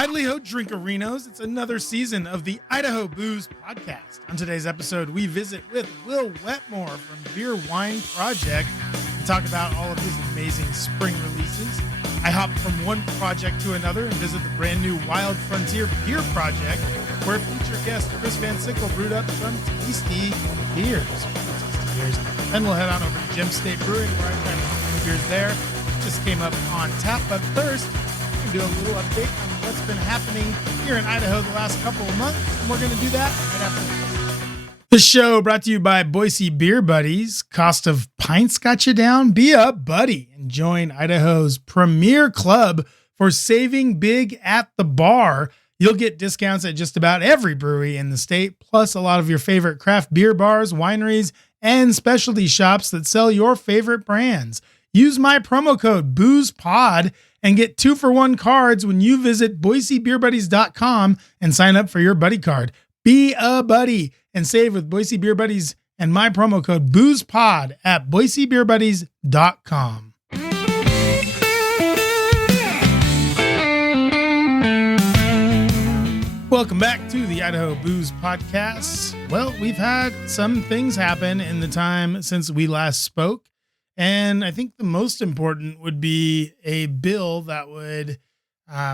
Hi-ho, Drinkarinos. It's another season of the Idaho Booze Podcast. On today's episode, we visit with Will Wetmore from Veer Wine Project and talk about all of his amazing spring releases. I hop from one project to another and visit the brand new Wild Frontier Beer Project, where featured guest Chris Van Sickle brewed up some tasty beers. Then we'll head on over to Gem State Brewing, where I tried some beers there. Just came up on tap, but first, we're going to do a little update on what's been happening here in Idaho the last couple of months, and we're going to do that right after this. The show brought to you by Boise Beer Buddies. Cost of pints got you down? Be a buddy and join Idaho's premier club for saving big at the bar. You'll get discounts at just about every brewery in the state, plus a lot of your favorite craft beer bars, wineries, and specialty shops that sell your favorite brands. Use my promo code BOOZEPOD and get 2-for-1 cards when you visit BoiseBeerBuddies.com and sign up for your buddy card. Be a buddy and save with Boise Beer Buddies and my promo code BOOZEPOD at BoiseBeerBuddies.com. Welcome back to the Idaho Booze Podcast. Well, we've had some things happen in the time since we last spoke. And I think the most important would be a bill that would,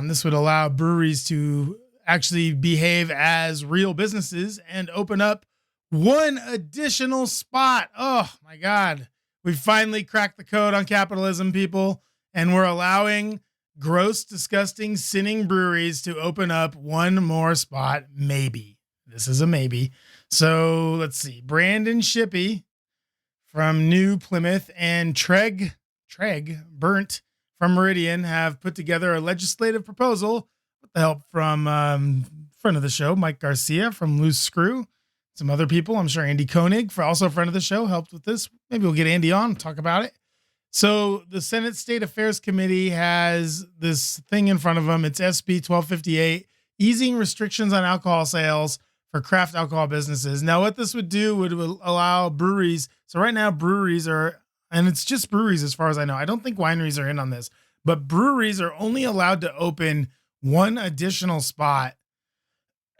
this would allow breweries to actually behave as real businesses and open up one additional spot. Oh my God. We finally cracked the code on capitalism, people. And we're allowing gross, disgusting, sinning breweries to open up one more spot. Maybe. This is a maybe. So let's see. Brandon Shippey from New Plymouth and Treg Burnt from Meridian have put together a legislative proposal with the help from friend of the show, Mike Garcia from Loose Screw, some other people. I'm sure Andy Koenig, also a friend of the show, helped with this. Maybe we'll get Andy on and talk about it. So the Senate State Affairs Committee has this thing in front of them. It's SB 1258, easing restrictions on alcohol sales for craft alcohol businesses. Now, what this would do would allow breweries. So right now breweries are, and it's just breweries as far as I know. I don't think wineries are in on this, but breweries are only allowed to open one additional spot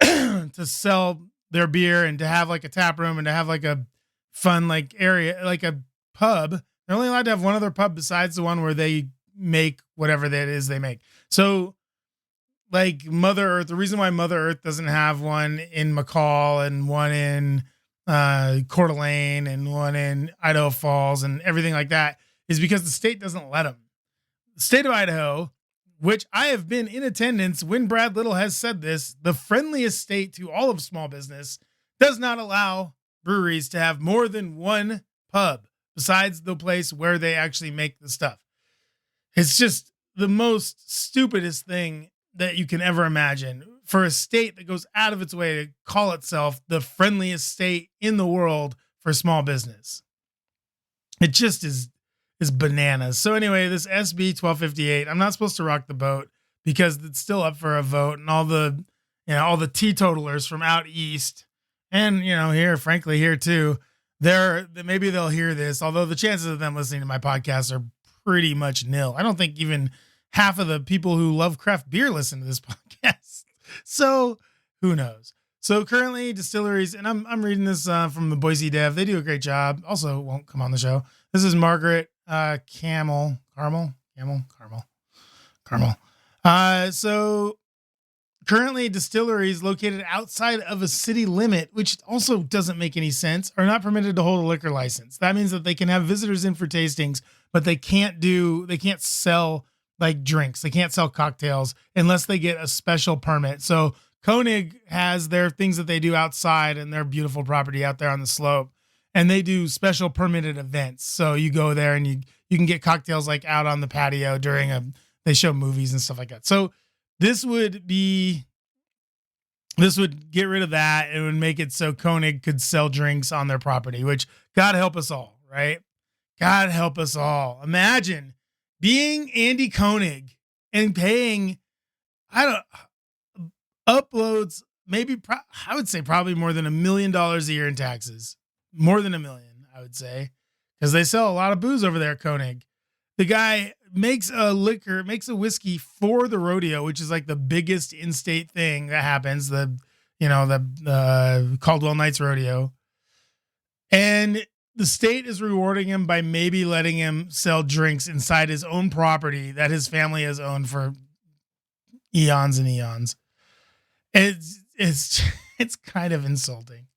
to sell their beer and to have like a tap room and to have like a fun like area, like a pub. They're only allowed to have one other pub besides the one where they make whatever that is they make. So like Mother Earth, the reason why Mother Earth doesn't have one in McCall and one in Coeur d'Alene and one in Idaho Falls and everything like that is because the state doesn't let them. The state of Idaho, which I have been in attendance when Brad Little has said this, the friendliest state to all of small business, does not allow breweries to have more than one pub besides the place where they actually make the stuff. It's just the most stupidest thing that you can ever imagine for a state that goes out of its way to call itself the friendliest state in the world for small business. It just is bananas. So anyway, this SB 1258, I'm not supposed to rock the boat because it's still up for a vote, and all the teetotalers from out east and, here, frankly, here too, maybe they'll hear this, although the chances of them listening to my podcast are pretty much nil. I don't think even half of the people who love craft beer listen to this podcast. So who knows? So currently distilleries, and I'm reading this from the Boise Dev. They do a great job. Also won't come on the show. This is Margaret Carmel. So currently distilleries located outside of a city limit, which also doesn't make any sense, are not permitted to hold a liquor license. That means that they can have visitors in for tastings, but they can't sell like drinks. They can't sell cocktails unless they get a special permit. So Koenig has their things that they do outside and their beautiful property out there on the slope, and they do special permitted events. So you go there and you can get cocktails like out on the patio they show movies and stuff like that. So this would get rid of that. It would make it so Koenig could sell drinks on their property, which God help us all, right? God help us all. Imagine being Andy Koenig and paying, uploads, I would say probably more than $1 million a year in taxes. More than $1 million, I would say, because they sell a lot of booze over there at Koenig. The guy makes a whiskey for the rodeo, which is like the biggest in-state thing that happens. The Caldwell Nights Rodeo. And the state is rewarding him by maybe letting him sell drinks inside his own property that his family has owned for eons and eons. It's kind of insulting.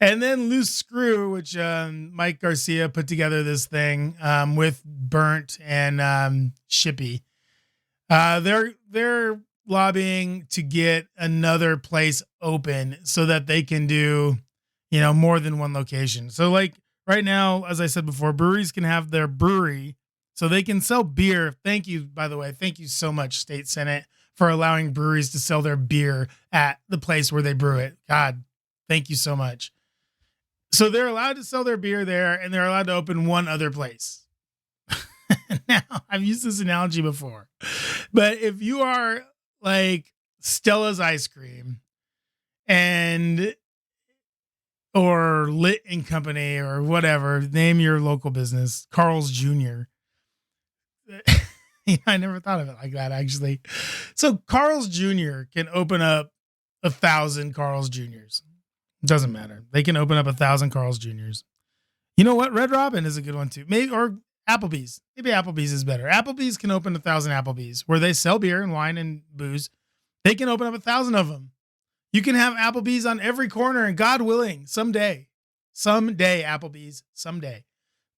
And then Loose Screw, which Mike Garcia put together this thing with Burnt and Shippy. They're lobbying to get another place open so that they can do, more than one location. So like right now, as I said before, breweries can have their brewery so they can sell beer. Thank you, by the way. Thank you so much, State Senate, for allowing breweries to sell their beer at the place where they brew it. God, thank you so much. So they're allowed to sell their beer there, and they're allowed to open one other place. Now, I've used this analogy before, but if you are like Stella's Ice Cream or Lit and Company or whatever, name your local business, Carl's Jr. I never thought of it like that, actually. So Carl's Jr. can open up 1,000 Carl's Jr.'s. Doesn't matter. They can open up 1,000 Carl's Jr.'s. You know what? Red Robin is a good one too. Maybe, or Applebee's. Maybe Applebee's is better. Applebee's can open 1,000 Applebee's where they sell beer and wine and booze. They can open up 1,000 of them. You can have Applebee's on every corner, and God willing, someday, Applebee's, someday.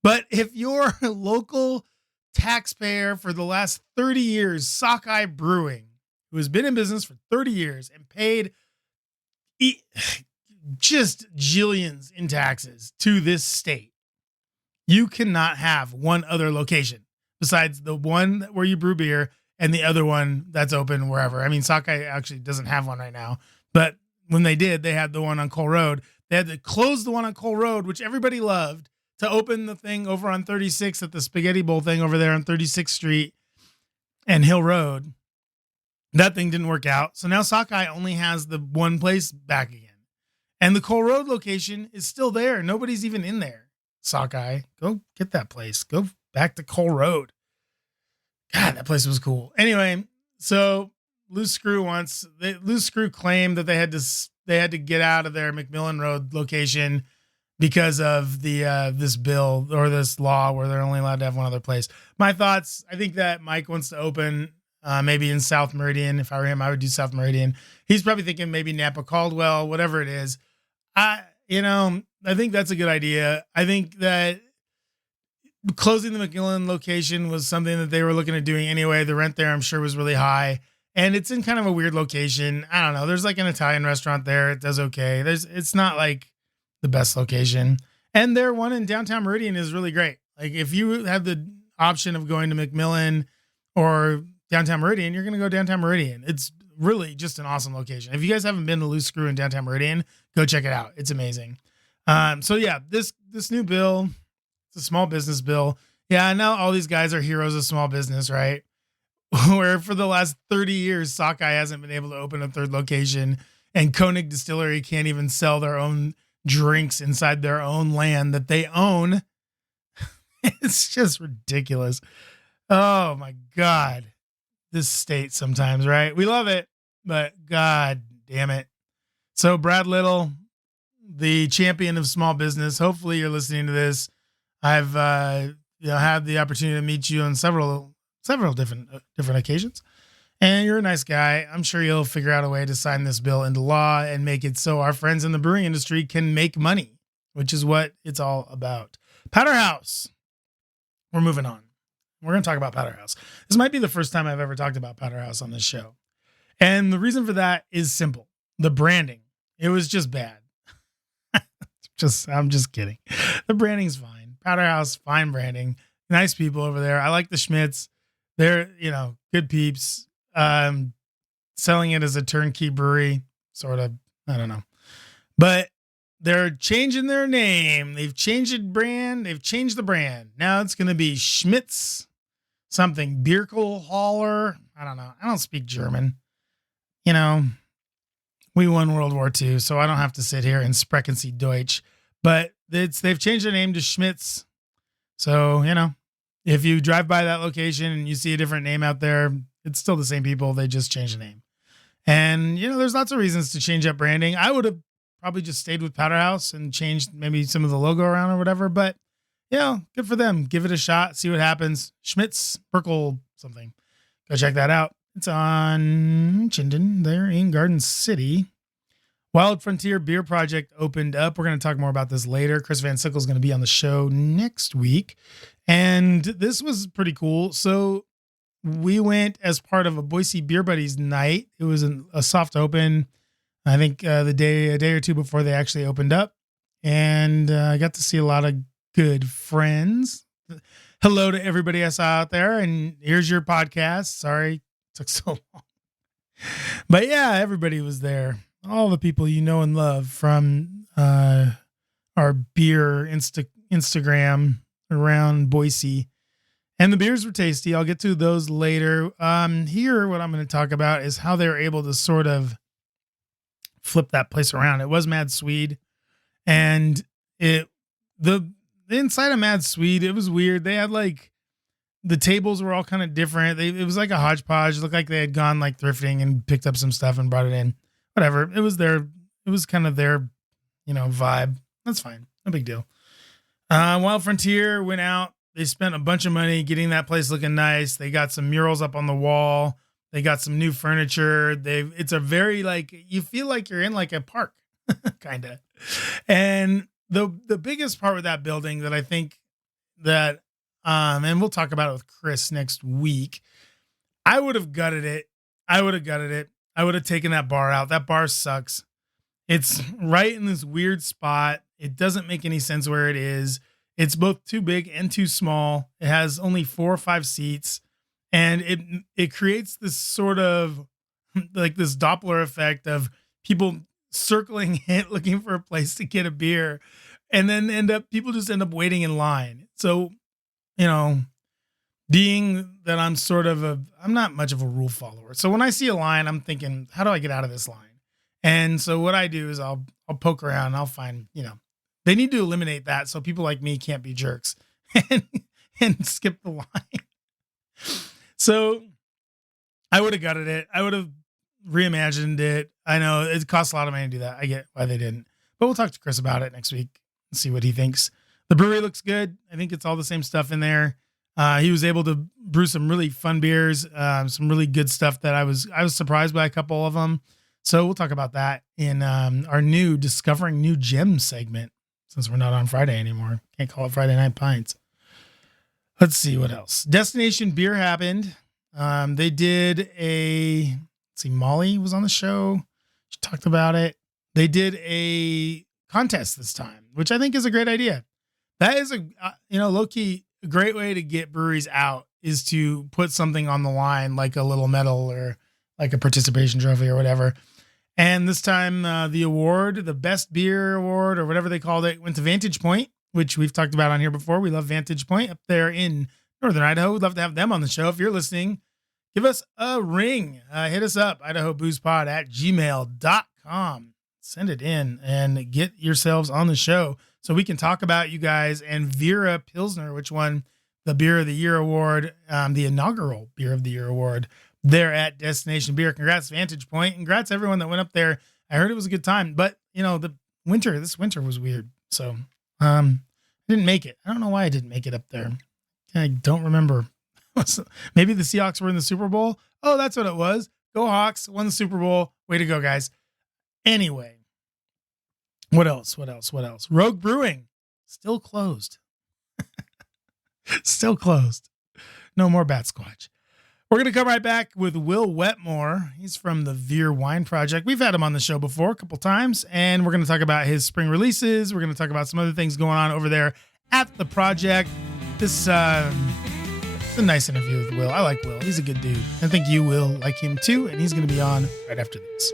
But if you're a local taxpayer for the last 30 years, Sockeye Brewing, who has been in business for 30 years and paid just jillions in taxes to this state, you cannot have one other location besides the one where you brew beer and the other one that's open wherever. I mean, Sockeye actually doesn't have one right now, but when they did, they had the one on Cole Road. They had to close the one on Cole Road, which everybody loved, to open the thing over on 36 at the Spaghetti Bowl thing over there on 36th Street and Hill Road. That thing didn't work out. So now Sockeye only has the one place back again. And the Cole Road location is still there. Nobody's even in there. Sockeye, go get that place. Go back to Cole Road. God, that place was cool. Anyway, so Loose Screw claimed that they had to get out of their McMillan Road location because of the this bill or this law where they're only allowed to have one other place. My thoughts, I think that Mike wants to open maybe in South Meridian. If I were him, I would do South Meridian. He's probably thinking maybe Napa Caldwell, whatever it is. I think that's a good idea. I think that closing the McMillan location was something that they were looking at doing anyway. The rent there, I'm sure, was really high. And it's in kind of a weird location. I don't know. There's like an Italian restaurant there. It does okay. It's not like the best location. And their one in downtown Meridian is really great. Like if you have the option of going to McMillan or downtown Meridian, you're going to go downtown Meridian. It's really just an awesome location. If you guys haven't been to Loose Screw in downtown Meridian, go check it out. It's amazing. So yeah, this new bill, it's a small business bill. Yeah, I know all these guys are heroes of small business, right? Where for the last 30 years, Sockeye hasn't been able to open a third location, and Koenig Distillery can't even sell their own drinks inside their own land that they own. It's just ridiculous. Oh my God. This state sometimes, right? We love it, but God damn it. So Brad Little, the champion of small business, hopefully you're listening to this. I've had the opportunity to meet you on several different occasions, and you're a nice guy. I'm sure you'll figure out a way to sign this bill into law and make it so our friends in the brewing industry can make money, which is what it's all about. Powder House. We're moving on. We're going to talk about Powder House. This might be the first time I've ever talked about Powder House on this show. And the reason for that is simple. The branding. It was just bad. I'm just kidding. The branding's fine. Powder House, fine branding. Nice people over there. I like the Schmitz. They're, good peeps. Selling it as a turnkey brewery, sort of. I don't know. But they're changing their name. They've changed the brand. Now it's going to be Schmitz something. Bierkelhaller. I don't know. I don't speak German. We won World War II, so I don't have to sit here and sprechen Sie Deutsch. But they've changed their name to Schmitz. So, if you drive by that location and you see a different name out there, it's still the same people. They just changed the name. And, there's lots of reasons to change up branding. I would have probably just stayed with Powder House and changed maybe some of the logo around or whatever. But, good for them. Give it a shot. See what happens. Schmitz, Perkle, something. Go check that out. It's on Chinden there in Garden City. Wild Frontier Beer Project opened up. We're going to talk more about this later. Chris Van Sickle is going to be on the show next week. And this was pretty cool. So we went as part of a Boise Beer Buddies night. It was a soft open, I think a day or two before they actually opened up. And I got to see a lot of good friends. Hello to everybody I saw out there. And here's your podcast. Sorry, it took so long. But yeah, everybody was there. All the people you know and love from our beer Instagram around Boise. And the beers were tasty. I'll get to those later. Here, what I'm going to talk about is how they were able to sort of flip that place around. It was Mad Swede. And the inside of Mad Swede, it was weird. They had the tables were all kind of different. It was like a hodgepodge. It looked like they had gone thrifting and picked up some stuff and brought it in. Whatever. It was kind of their, vibe. That's fine. No big deal. Wild Frontier went out. They spent a bunch of money getting that place looking nice. They got some murals up on the wall. They got some new furniture. It's a very you feel like you're in a park, kind of. And the biggest part with that building that I think that, and we'll talk about it with Chris next week. I would have gutted it. I would have taken that bar out. That bar sucks. It's right in this weird spot. It doesn't make any sense where it is. It's both too big and too small. It has only 4 or 5 seats, and it creates this sort of this Doppler effect of people circling it, looking for a place to get a beer, and then people just end up waiting in line. So, being that I'm not much of a rule follower. So when I see a line, I'm thinking, how do I get out of this line? And so what I do is I'll poke around and I'll find, they need to eliminate that so people like me can't be jerks and skip the line. So I would have gutted it. I would have reimagined it. I know it costs a lot of money to do that. I get why they didn't, but we'll talk to Chris about it next week and see what he thinks. The brewery looks good. I think it's all the same stuff in there. He was able to brew some really fun beers, some really good stuff that I was surprised by a couple of them. So we'll talk about that in our new Discovering New Gems segment, since we're not on Friday anymore. Can't call it Friday Night Pints. Let's see what else. Destination Beer happened. They did Molly was on the show. She talked about it. They did a contest this time, which I think is a great idea. That is low-key, a great way to get breweries out is to put something on the line, like a little medal or like a participation trophy or whatever. And this time, the award, the best beer award or whatever they called it, went to Vantage Point, which we've talked about on here before. We love Vantage Point up there in Northern Idaho. We'd love to have them on the show. If you're listening, give us a ring. Hit us up, idahoboozepod@gmail.com. Send it in and get yourselves on the show so we can talk about you guys and Vera Pilsner, which won the Beer of the Year award, the inaugural Beer of the Year award there at Destination Beer. Congrats, Vantage Point. Congrats, everyone that went up there. I heard it was a good time, but this winter was weird. So, I didn't make it. I don't know why I didn't make it up there. I don't remember. Maybe the Seahawks were in the Super Bowl. Oh, that's what it was. Go Hawks, won the Super Bowl. Way to go, guys. Anyway, what else? Rogue Brewing, still closed. Still closed. No more Bat Squatch. We're going to come right back with Will Wetmore. He's from the Veer Wine Project. We've had him on the show before a couple times, and we're going to talk about his spring releases. We're going to talk about some other things going on over there at the project. This it's a nice interview with Will. I like Will. He's a good dude. I think you will like him too, and he's going to be on right after this.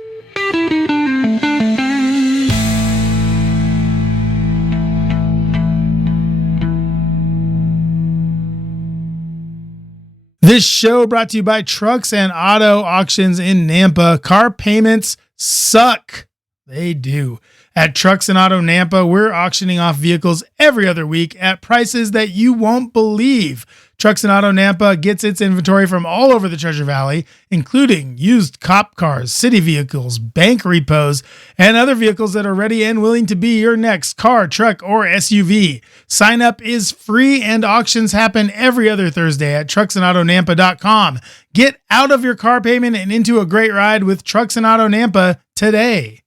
This show brought to you by Trucks and Auto Auctions in Nampa. Car payments suck. They do. At Trucks and Auto Nampa, we're auctioning off vehicles every other week at prices that you won't believe. Trucks and Auto Nampa gets its inventory from all over the Treasure Valley, including used cop cars, city vehicles, bank repos, and other vehicles that are ready and willing to be your next car, truck, or SUV. Sign up is free and auctions happen every other Thursday at trucksandautonampa.com. Get out of your car payment and into a great ride with Trucks and Auto Nampa today.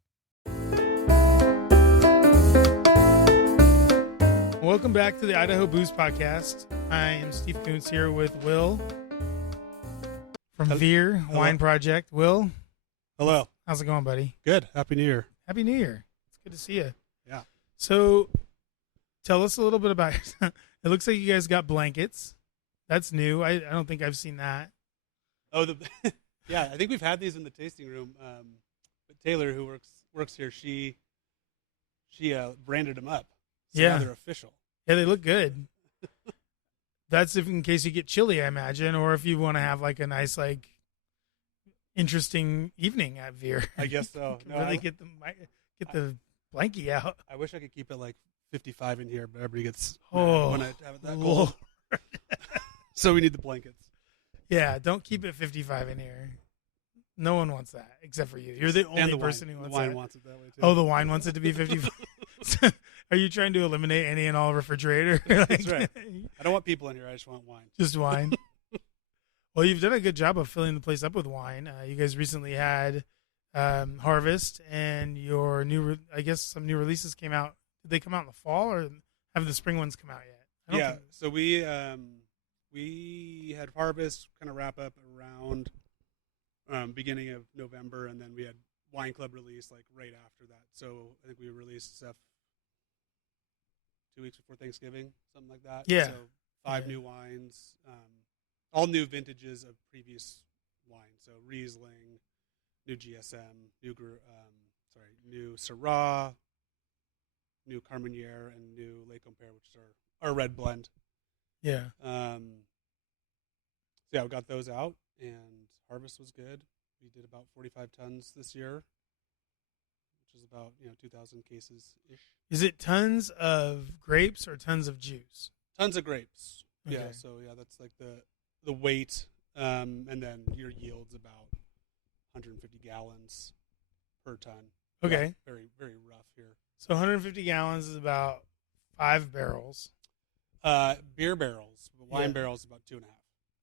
Welcome back to the Idaho Booze Podcast. I am Steve Kuntz here with Will from Veer Wine Project. Will. Hello. How's it going, buddy? Good. Happy New Year. Happy New Year. It's good to see you. Yeah. So tell us a little bit about it. It looks like you guys got blankets. That's new. I don't think I've seen that. Oh, yeah. I think we've had these in the tasting room. But Taylor, who works here, she branded them up. So now they're official. Yeah, they look good. That's if in case you get chilly, I imagine, or if you want to have like a nice, like, interesting evening at Veer. I guess so. No, really get the blankie out. I wish I could keep it like 55 in here, but everybody gets mad when I have it that cold. So we need the blankets. Yeah, don't keep it 55 in here. No one wants that except for you. You're the only person who wants the wine that. wants it that way too. Oh, the wine wants it to be 55. Are you trying to eliminate any and all refrigerator? That's right. I don't want people in here. I just want wine. Just wine. Well, you've done a good job of filling the place up with wine. You guys recently had Harvest, and your some new releases came out. Did they come out in the fall, or have the spring ones come out yet? So we had Harvest kind of wrap up around beginning of November, and then we had Wine Club release like right after that. So I think we released stuff 2 weeks before Thanksgiving, something like that. Yeah. So 5 new wines, all new vintages of previous wine. So Riesling, new GSM, new Syrah, new Carmenere, and new Lake Compere, which is our red blend. Yeah. We got those out, and Harvest was good. We did about 45 tons this year, which is about 2,000 cases ish. Is it tons of grapes or tons of juice? Tons of grapes. Okay. Yeah. So that's like the weight, and then your yield's about 150 gallons per ton. Okay. Yeah, very very rough here. So 150 gallons is about 5 barrels. Beer barrels, wine barrels about 2.5.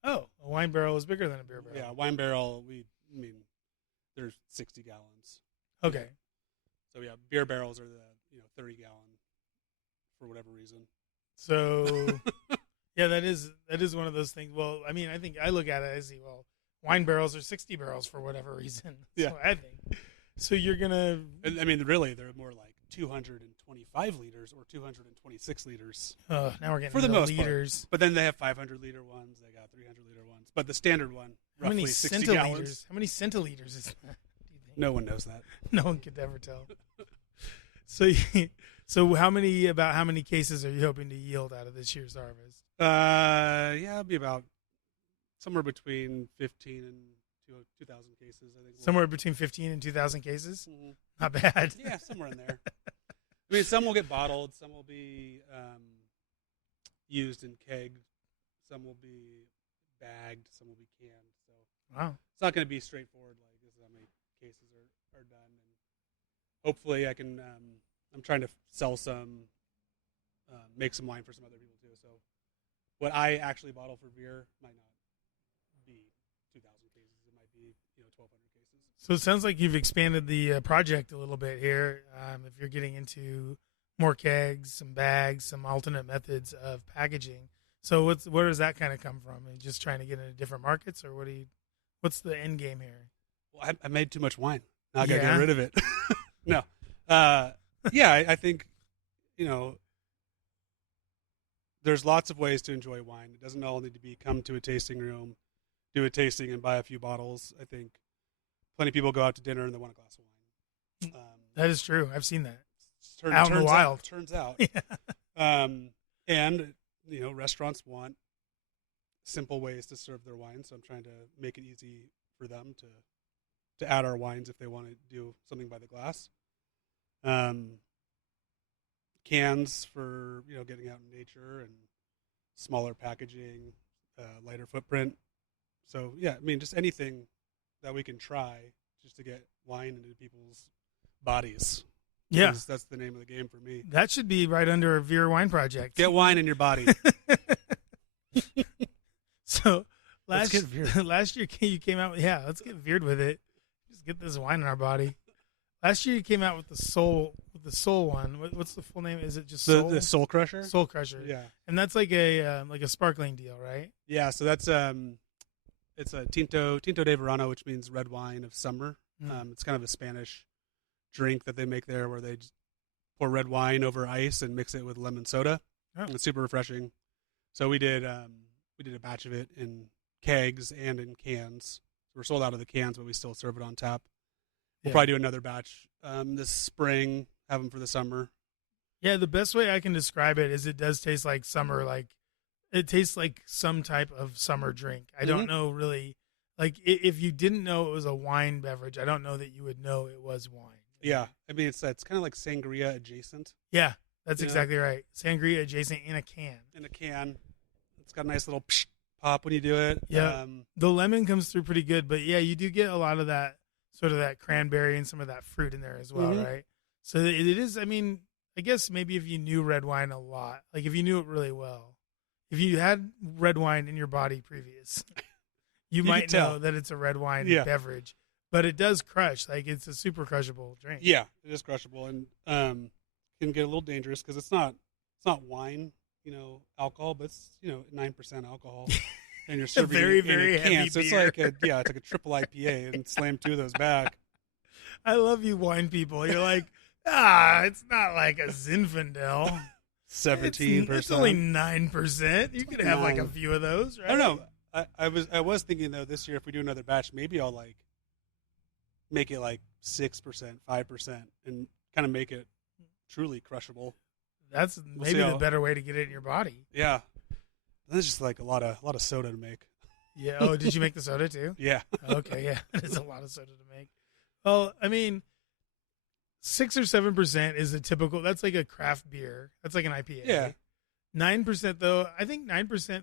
Oh, a wine barrel is bigger than a beer barrel. Yeah, wine barrel. There's 60 gallons. Okay. So beer barrels are the 30 gallon for whatever reason. So yeah, that is one of those things. Well, I think I look at it, I see, wine barrels are 60 barrels for whatever reason. Yeah. So I think. So you're gonna. Really, they're more like 225 liters or 226 liters. Now we're getting for the most liters. Part. But then they have 500 liter ones. They got 300 liter ones. But the standard one, roughly 60 gallons. How many centiliters is that? Do you think? No one knows that. No one could ever tell. So how many cases are you hoping to yield out of this year's harvest? It'll be about somewhere between 15 and 2,000 cases. I think somewhere between 15 and 2,000 cases. Mm-hmm. Not bad. Yeah, somewhere in there. Some will get bottled, some will be used in keg, some will be bagged, some will be canned. So wow, it's not going to be straightforward. Like this is how many cases are done, and hopefully I can. I'm trying to sell some, make some wine for some other people too. So what I actually bottle for beer might not be 2,000 cases. It might be 1,200 cases. So it sounds like you've expanded the project a little bit here. If you're getting into more kegs, some bags, some alternate methods of packaging. So where does that kind of come from? Are you just trying to get into different markets, or what's the end game here? Well, I made too much wine. Now I got to get rid of it. No. I think, there's lots of ways to enjoy wine. It doesn't all need to be come to a tasting room, do a tasting, and buy a few bottles. I think plenty of people go out to dinner and they want a glass of wine. That is true. I've seen that. Out in the wild. Turns out. Yeah. And, restaurants want simple ways to serve their wine, so I'm trying to make it easy for them to add our wines if they want to do something by the glass. Cans for getting out in nature, and smaller packaging, lighter footprint. So yeah, I mean, just anything that we can try just to get wine into people's bodies. Yeah. That's the name of the game for me. That should be right under a Veer Wine Project. Get wine in your body. So Let's get veered. last year you came out with, let's get veered with it. Just get this wine in our body. Last year you came out with the soul one. What's the full name? Is it just Soul? The Soul Crusher? Soul Crusher. Yeah. And that's like a sparkling deal, right? Yeah, so that's it's a Tinto de Verano, which means red wine of summer. It's kind of a Spanish drink that they make there where they just pour red wine over ice and mix it with lemon soda. Oh. It's super refreshing. So we did a batch of it in kegs and in cans. We're sold out of the cans, but we still serve it on tap. We'll probably do another batch this spring, have them for the summer. Yeah, the best way I can describe it is it does taste like summer. Like it tastes like some type of summer drink. I don't know really. Like if you didn't know it was a wine beverage, I don't know that you would know it was wine. Yeah, I mean it's kind of like sangria adjacent. Yeah, that's exactly right. Sangria adjacent in a can. In a can, it's got a nice little pop when you do it. Yeah, the lemon comes through pretty good, but yeah, you do get a lot of that sort of that cranberry and some of that fruit in there as well, right? So it is. I mean, I guess maybe if you knew red wine a lot, like if you knew it really well, if you had red wine in your body previous, you might know that it's a red wine beverage. But it does crush. Like it's a super crushable drink. Yeah, it is crushable and can get a little dangerous because it's not wine, alcohol, but it's 9% alcohol. And you're serving very, it in very a can. heavy So it's beer. like a triple IPA and slam two of those back. I love you wine people. You're like, it's not like a Zinfandel. 17%. It's only 9%. You could have like a few of those, right? I don't know. I was thinking though this year if we do another batch, maybe I'll like make it like 6%, 5%, and kind of make it truly crushable. That's maybe the better way to get it in your body. Yeah. That's just like a lot of soda to make. Yeah. Oh, did you make the soda too? Yeah. Okay. Yeah. It's a lot of soda to make. Well, I mean, 6 or 7% is a typical. That's like a craft beer. That's like an IPA. Yeah. 9% though. I think 9%.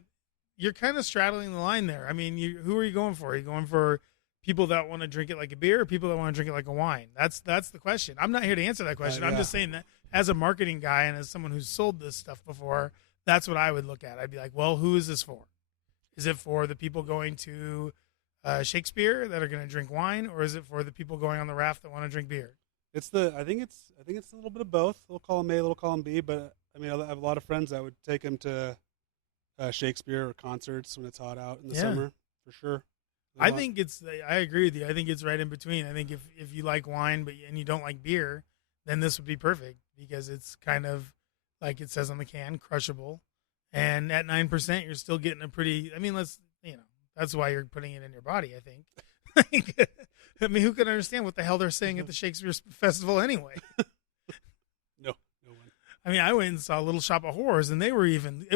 You're kind of straddling the line there. I mean, who are you going for? Are you going for people that want to drink it like a beer, or people that want to drink it like a wine? That's the question. I'm not here to answer that question. I'm just saying that as a marketing guy and as someone who's sold this stuff before, that's what I would look at. I'd be like, well, who is this for? Is it for the people going to Shakespeare that are going to drink wine, or is it for the people going on the raft that want to drink beer? I think it's a little bit of both. A little column A, a little column B. But I mean, I have a lot of friends that would take them to Shakespeare or concerts when it's hot out in the summer, for sure. I agree with you. I think it's right in between. I think if you like wine and you don't like beer, then this would be perfect because it's kind of like it says on the can, crushable. And at 9%, you're still getting a pretty, I mean, that's why you're putting it in your body, I think. I mean, who can understand what the hell they're saying at the Shakespeare Festival anyway? No one. I mean, I went and saw Little Shop of Horrors, and it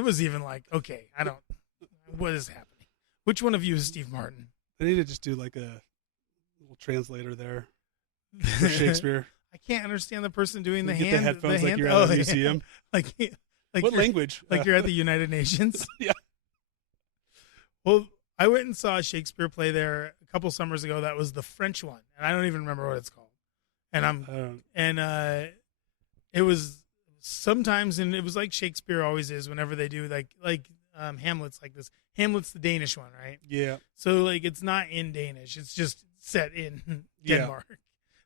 was even like, okay, what is happening? Which one of you is Steve Martin? They need to just do like a little translator there for Shakespeare. I can't understand the person doing the headphones like you're at a museum. Like what language? Like you're at the United Nations. Yeah. Well, I went and saw a Shakespeare play there a couple summers ago. That was the French one, and I don't even remember what it's called. And it was sometimes, and it was like Shakespeare always is whenever they do like Hamlet's like this. Hamlet's the Danish one, right? Yeah. So like it's not in Danish. It's just set in Denmark. Yeah.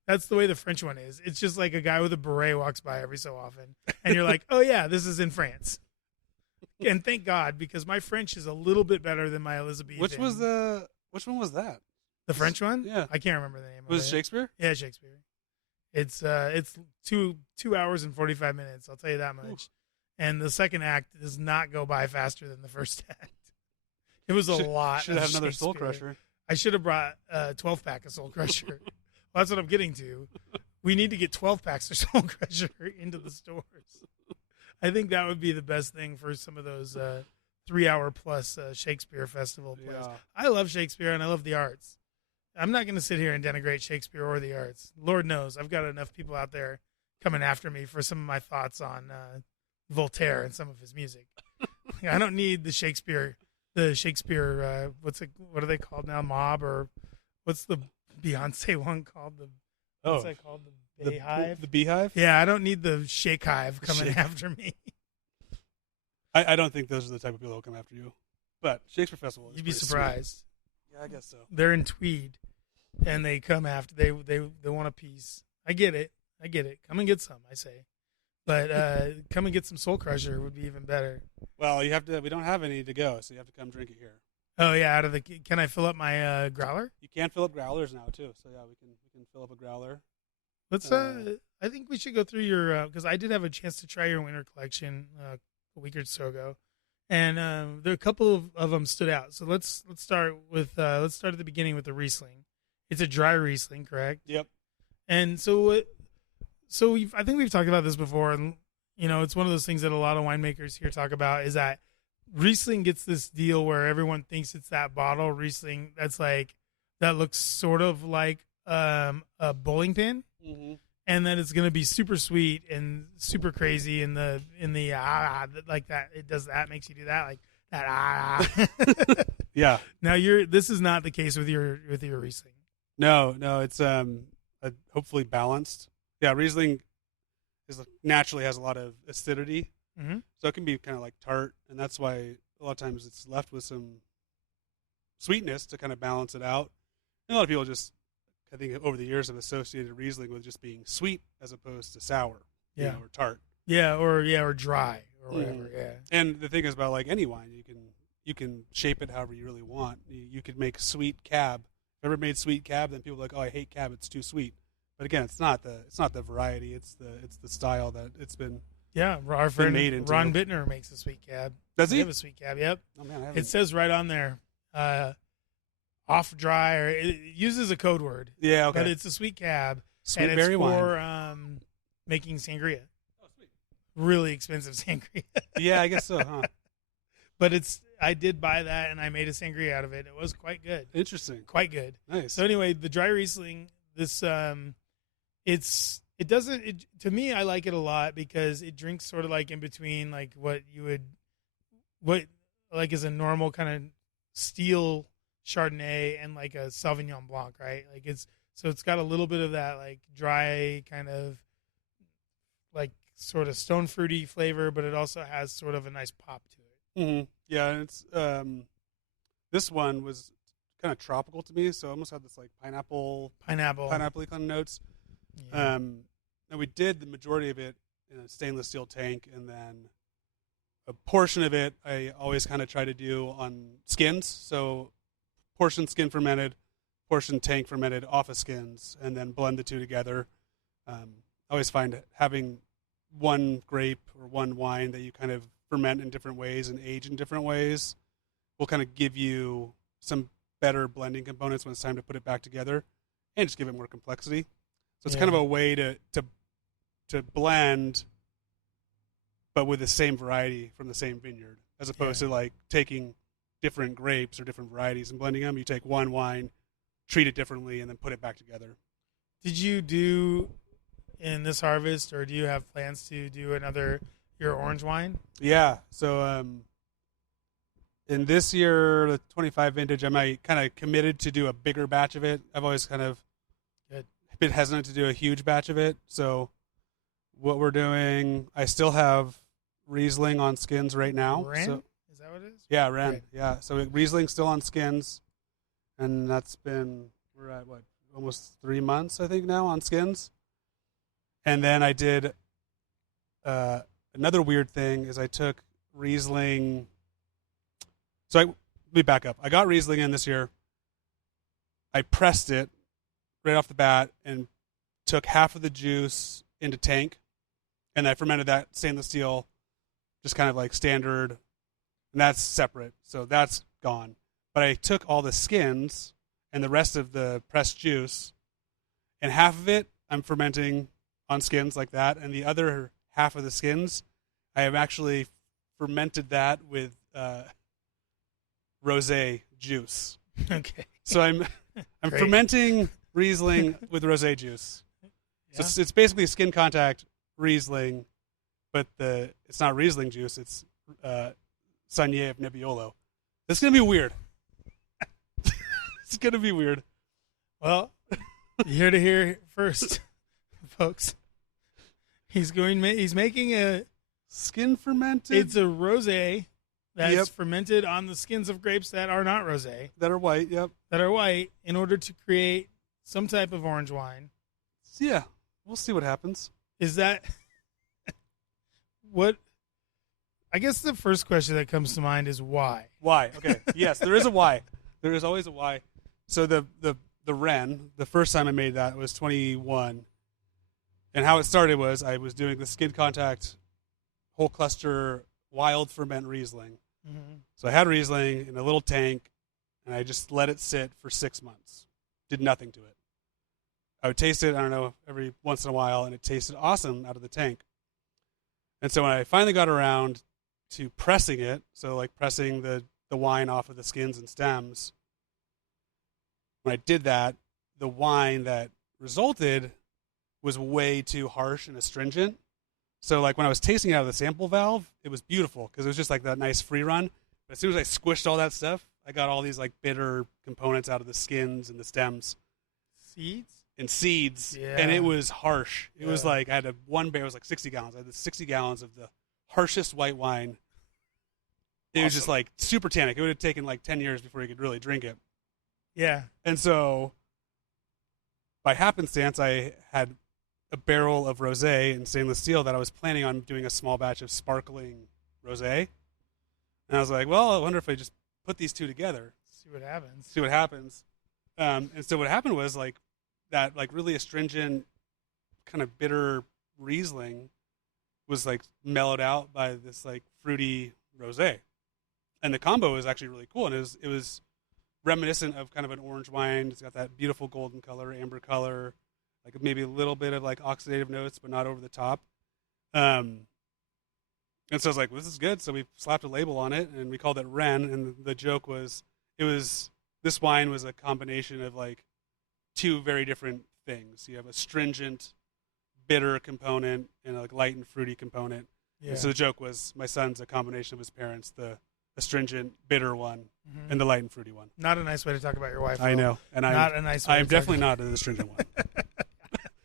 That's the way the French one is. It's just like a guy with a beret walks by every so often, and you're like, oh yeah, this is in France. And thank God, because my French is a little bit better than my Elizabethan. Which one was that? The French one? Yeah. I can't remember the name of it. Was it Shakespeare? Yeah, Shakespeare. It's 2 hours and 45 minutes, I'll tell you that much. Ooh. And the second act does not go by faster than the first act. It was a lot. Should have another Soul Crusher. I should have brought a 12-pack of Soul Crusher. Well, that's what I'm getting to. We need to get 12 packs of Soul Crusher into the stores. I think that would be the best thing for some of those 3-hour plus Shakespeare festival plays. Yeah. I love Shakespeare and I love the arts. I'm not going to sit here and denigrate Shakespeare or the arts. Lord knows I've got enough people out there coming after me for some of my thoughts on Voltaire and some of his music. I don't need the Shakespeare the Shakespeare. What are they called now? Mob, or what's the Beyonce one called? What's that called? The Bayhive. The Beehive. Yeah, I don't need the Shake Hive coming after me. I don't think those are the type of people that will come after you. But Shakespeare Festival. You'd be surprised. Sweet. Yeah, I guess so. They're in tweed, and they come after. They want a piece. I get it. Come and get some. I say. But come and get some Soul Crusher would be even better. Well, you have to. We don't have any to go, so you have to come drink it here. Oh yeah, can I fill up my growler? You can fill up growlers now too. So yeah, we can fill up a growler. Let's. I think we should go through your because I did have a chance to try your winter collection a week or so ago, and there are a couple of them stood out. So let's start with let's start at the beginning with the Riesling. It's a dry Riesling, correct? Yep. And so I think we've talked about this before, and it's one of those things that a lot of winemakers here talk about is that Riesling gets this deal where everyone thinks it's that bottle Riesling that looks sort of like a bowling pin, and that it's going to be super sweet and super crazy in the like that. It does that, makes you do that like that. Yeah. Now this is not the case with your Riesling. No, it's hopefully balanced. Yeah, Riesling naturally has a lot of acidity, so it can be kind of like tart, and that's why a lot of times it's left with some sweetness to kind of balance it out. And a lot of people just, I think, over the years have associated Riesling with just being sweet as opposed to sour, or tart. Yeah, or dry or whatever. Yeah. And the thing is about like any wine, you can shape it however you really want. You could make sweet cab. If you ever made sweet cab, then people are like, oh, I hate cab, it's too sweet. But again, it's not the variety, it's the style that it's been. Yeah, our friend Ron Bittner makes a sweet cab. Does he? Have a sweet cab? Yep. Oh man, it says right on there, off dry, or it uses a code word. Yeah, okay. But it's a sweet cab, sweet and berry it's for wine. making sangria. Oh, sweet. Really expensive sangria. Yeah, I guess so, huh? But I did buy that, and I made a sangria out of it. It was quite good. Interesting. Quite good. Nice. So anyway, the dry Riesling, this to me, I like it a lot because it drinks sort of like in between like what is a normal kind of steel Chardonnay and like a Sauvignon Blanc, right? Like it's got a little bit of that like dry kind of like sort of stone fruity flavor, but it also has sort of a nice pop to it. Mm-hmm. Yeah, and it's this one was kind of tropical to me, so I almost had this like pineapple kind of notes. Yeah. And we did the majority of it in a stainless steel tank, and then a portion of it I always kind of try to do on skins. So portion skin fermented, portion tank fermented off of skins, and then blend the two together. I always find having one grape or one wine that you kind of ferment in different ways and age in different ways will kind of give you some better blending components when it's time to put it back together and just give it more complexity. So it's kind of a way to blend, but with the same variety from the same vineyard, as opposed to like taking different grapes or different varieties and blending them. You take one wine, treat it differently, and then put it back together. Did you do in this harvest, or do you have plans to do your orange wine? Yeah. So in this year, the 25 vintage, I kind of committed to do a bigger batch of it. I've always kind of been hesitant to do a huge batch of it. So what we're doing, I still have Riesling on skins right now. Ren? So, is that what it is? Yeah, Ren. Okay. Yeah. So Riesling's still on skins, and we're at almost 3 months, I think, now on skins. And then I did another weird thing is I took Riesling. So let me back up. I got Riesling in this year. I pressed it right off the bat and took half of the juice into tank, and I fermented that stainless steel, just kind of like standard, and that's separate. So that's gone. But I took all the skins and the rest of the pressed juice, and half of it I'm fermenting on skins like that, and the other half of the skins I have actually fermented that with rosé juice. Okay. So I'm fermenting Riesling with rosé juice. Yeah. So it's basically skin contact Riesling, but it's not Riesling juice. It's Saignée of Nebbiolo. It's going to be weird. It's going to be weird. Well, you hear to hear first, folks. He's making a skin fermented. It's a rosé that's fermented on the skins of grapes that are not rosé. That are white, That are white in order to create some type of orange wine. Yeah, we'll see what happens. Is that what? I guess the first question that comes to mind is why. Why? Okay. Yes, there is a why. There is always a why. So the Ren, the first time I made that was 21. And how it started was I was doing the skin contact whole cluster wild ferment Riesling. Mm-hmm. So I had Riesling in a little tank, and I just let it sit for 6 months. Did nothing to it. I would taste it, I don't know, every once in a while, and it tasted awesome out of the tank. And so when I finally got around to pressing it, so like pressing the wine off of the skins and stems, when I did that, the wine that resulted was way too harsh and astringent. So like when I was tasting it out of the sample valve, it was beautiful because it was just like that nice free run. But as soon as I squished all that stuff, I got all these like bitter components out of the skins and the stems. Seeds. Yeah. And it was harsh. It was like I had one barrel, it was like 60 gallons. I had 60 gallons of the harshest white wine. It was just like super tannic. It would have taken like 10 years before you could really drink it. Yeah. And so by happenstance, I had a barrel of rosé in stainless steel that I was planning on doing a small batch of sparkling rosé. And I was like, well, I wonder if I just put these two together. See what happens. And so what happened was like that like really astringent kind of bitter Riesling was like mellowed out by this like fruity rosé. And the combo was actually really cool. And it was reminiscent of kind of an orange wine. It's got that beautiful golden color, amber color, like maybe a little bit of like oxidative notes, but not over the top. And so I was like, well, this is good. So we slapped a label on it and we called it Ren. And the joke was, this wine was a combination of like two very different things. You have a stringent, bitter component and a like light and fruity component. Yeah. And so the joke was my son's a combination of his parents, the astringent, bitter one, and the light and fruity one. Not a nice way to talk about your wife. I know. And a nice way I'm definitely not an astringent one.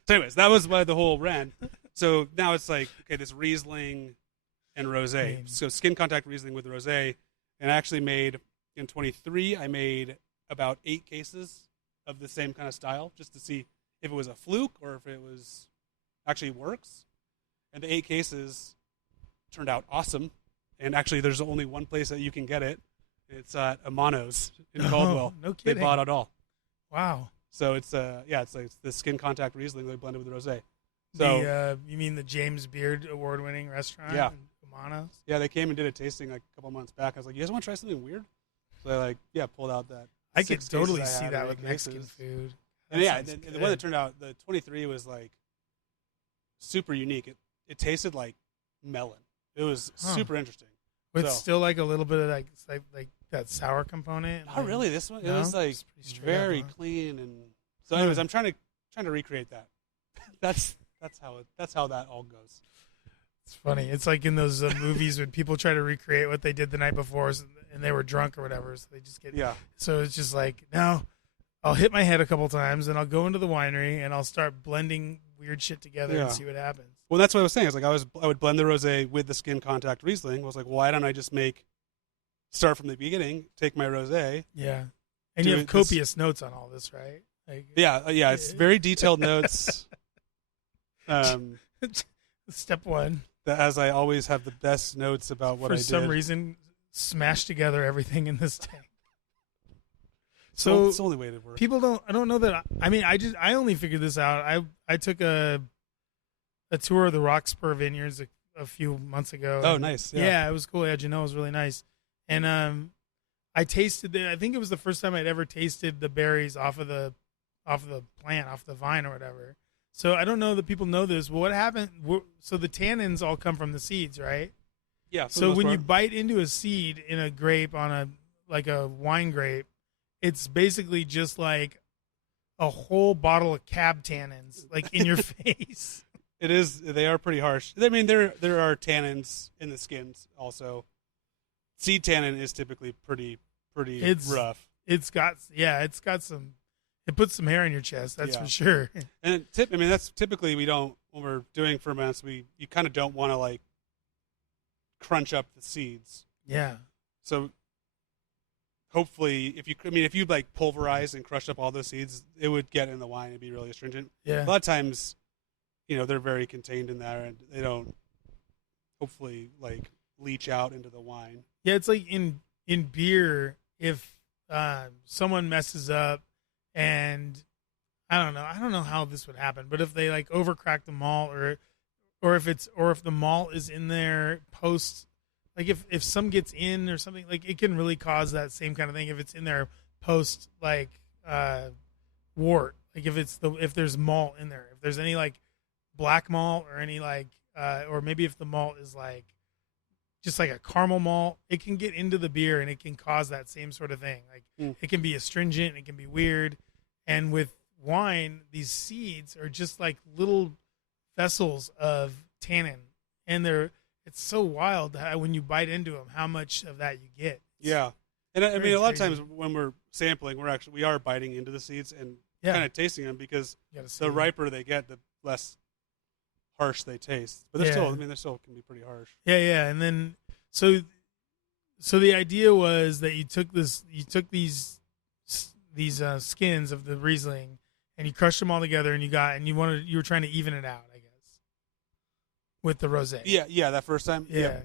So anyways, that was why the whole Ren. So now it's like, okay, this Riesling and rosé. So skin contact Riesling with rosé. And I actually made, in 23, I made about 8 cases of the same kind of style just to see if it was a fluke or if it was actually works. And the 8 cases turned out awesome. And actually, there's only one place that you can get it. It's at Amano's in Caldwell. No kidding. They bought it all. Wow. So it's it's the skin contact Riesling they blended with the rosé. So you mean the James Beard award-winning restaurant? Yeah. Amano's? Yeah, they came and did a tasting like a couple months back. I was like, you guys want to try something weird? So I pulled out that. I could totally see that with Mexican food. And the one that turned out, the 23 was like super unique. It tasted like melon. It was super interesting. With still like a little bit of like that sour component. Not really. This one, it was like very clean. And so, anyways, I'm trying to recreate that. That's how that all goes. It's funny. It's like in those movies when people try to recreate what they did the night before and they were drunk or whatever. So they just get So it's just like, now I'll hit my head a couple times and I'll go into the winery and I'll start blending weird shit together and see what happens. Well, that's what I was saying. It's like I would blend the rosé with the skin contact Riesling. I was like, why don't I just start from the beginning, take my rosé. Yeah. And you have copious notes on all this, right? Like, it's very detailed notes. Step 1. As I always have the best notes about what I did. For some reason, smash together everything in this tank. So it's the only way to work. People I don't know that. I only figured this out. I took a tour of the Roxburgh Vineyards a few months ago. Oh, nice. Yeah, it was cool. Yeah, Janelle was really nice. And I tasted I think it was the first time I'd ever tasted the berries off of the plant, off the vine or whatever. So I don't know that people know this. But what happened? So the tannins all come from the seeds, right? Yeah. So when you bite into a seed in a grape on a wine grape, it's basically just like a whole bottle of cab tannins, like in your face. It is. They are pretty harsh. I mean, there are tannins in the skins also. Seed tannin is typically pretty pretty It's rough. It's got some. It puts some hair on your chest. That's for sure. And that's typically when we're doing ferments, you kind of don't want to like crunch up the seeds. Yeah. So hopefully, if you like pulverize and crush up all those seeds, it would get in the wine and be really astringent. Yeah. A lot of times, they're very contained in there, and they don't hopefully like leach out into the wine. Yeah, it's like in beer, if someone messes up, and I don't know how this would happen, but if they like overcrack the malt, or if the malt is in there post, like if some gets in or something, like it can really cause that same kind of thing if it's in there post like wort, like if there's malt in there, if there's any like black malt or any like or maybe if the malt is like just like a caramel malt, it can get into the beer and it can cause that same sort of thing. Like it can be astringent, it can be weird. And with wine, these seeds are just like little vessels of tannin, and it's so wild how when you bite into them, how much of that you get. Yeah, and I mean, a lot of times when we're sampling, we are biting into the seeds and kind of tasting them, because the riper they get, the less harsh they taste. But they're still can be pretty harsh. Yeah, and then so the idea was that you took these skins of the Riesling and you crushed them all together, and you were trying to even it out, I guess, with the rosé. Yeah, that first time. Yeah.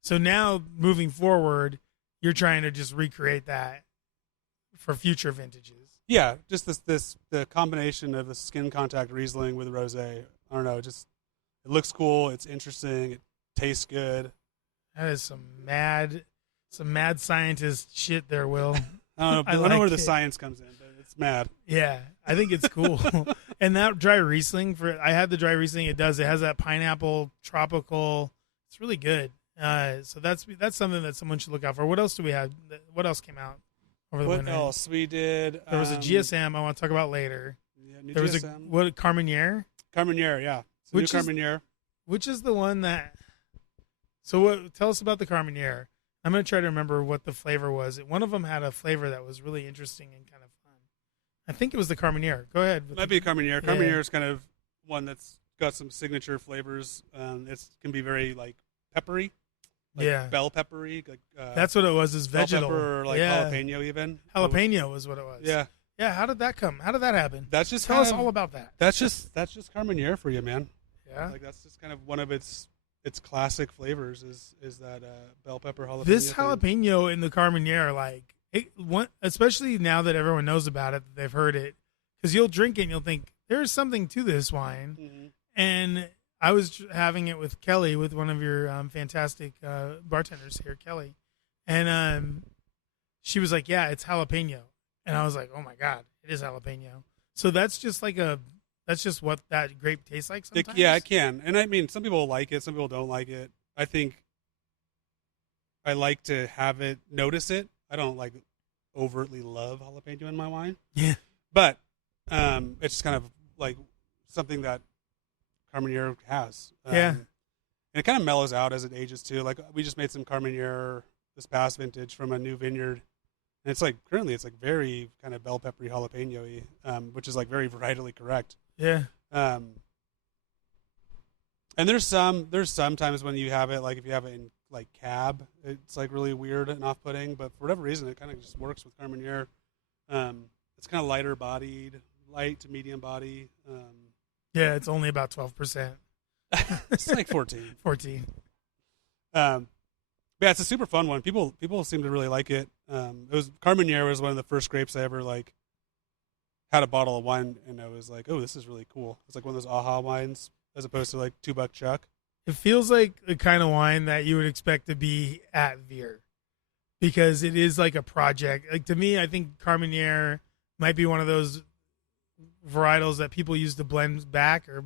So now moving forward, you're trying to just recreate that for future vintages. Yeah, just the combination of the skin contact Riesling with the rosé. I don't know, it looks cool, it's interesting, it tastes good. That is some mad scientist shit there, Will. I don't know where the science comes in, but it's mad. Yeah, I think it's cool. And that dry Riesling, I had the dry Riesling. It has that pineapple tropical. It's really good. So that's something that someone should look out for. What else do we have? What else came out over the winter? What else we did? There was a GSM I want to talk about later. Yeah, new there GSM. was a Carmenere. Carmenere, yeah. New Carmenere. Which is the one that? So tell us about the Carmenere. I'm going to try to remember what the flavor was. One of them had a flavor that was really interesting and kind of fun. I think it was the Carmenere. Go ahead. It might be a Carmenere. Yeah. Carmenere is kind of one that's got some signature flavors. It can be very like peppery, like bell peppery. Like that's what it was. Is vegetal pepper or like jalapeno even. Jalapeno was what it was. Yeah. Yeah. How did that come? How did that happen? That's just tell us all about that. That's just Carmenere for you, man. Yeah. Like that's just kind of one of its classic flavors is that bell pepper jalapeno. This jalapeno in the Carmenere, like especially now that everyone knows about it, that they've heard it, because you'll drink it and you'll think there's something to this wine. Mm-hmm. And I was having it with Kelly, with one of your fantastic bartenders here, Kelly, and she was like, "Yeah, it's jalapeno," and I was like, "Oh my god, it is jalapeno." So that's just what that grape tastes like sometimes. Yeah, it can. And I mean, some people like it, some people don't like it. I think I like to notice it. I don't like overtly love jalapeno in my wine. Yeah. But it's just kind of like something that Carmenere has. And it kind of mellows out as it ages too. Like we just made some Carmenere this past vintage from a new vineyard. And it's like currently it's like very kind of bell peppery jalapeno-y, which is like very varietally correct. Yeah. And there's some times when you have it, like if you have it in like cab, it's like really weird and off-putting, but for whatever reason, it kind of just works with Carmenere. It's kind of lighter bodied, light to medium body. Yeah, it's only about 12%. It's like 14. 14. Yeah, it's a super fun one. People seem to really like it. Carmenere was one of the first grapes I ever like had a bottle of wine and I was like, oh, this is really cool. It's like one of those aha wines as opposed to like $2 Chuck. It feels like the kind of wine that you would expect to be at Veer, because it is like a project. Like to me, I think Carmenere might be one of those varietals that people use to blend back or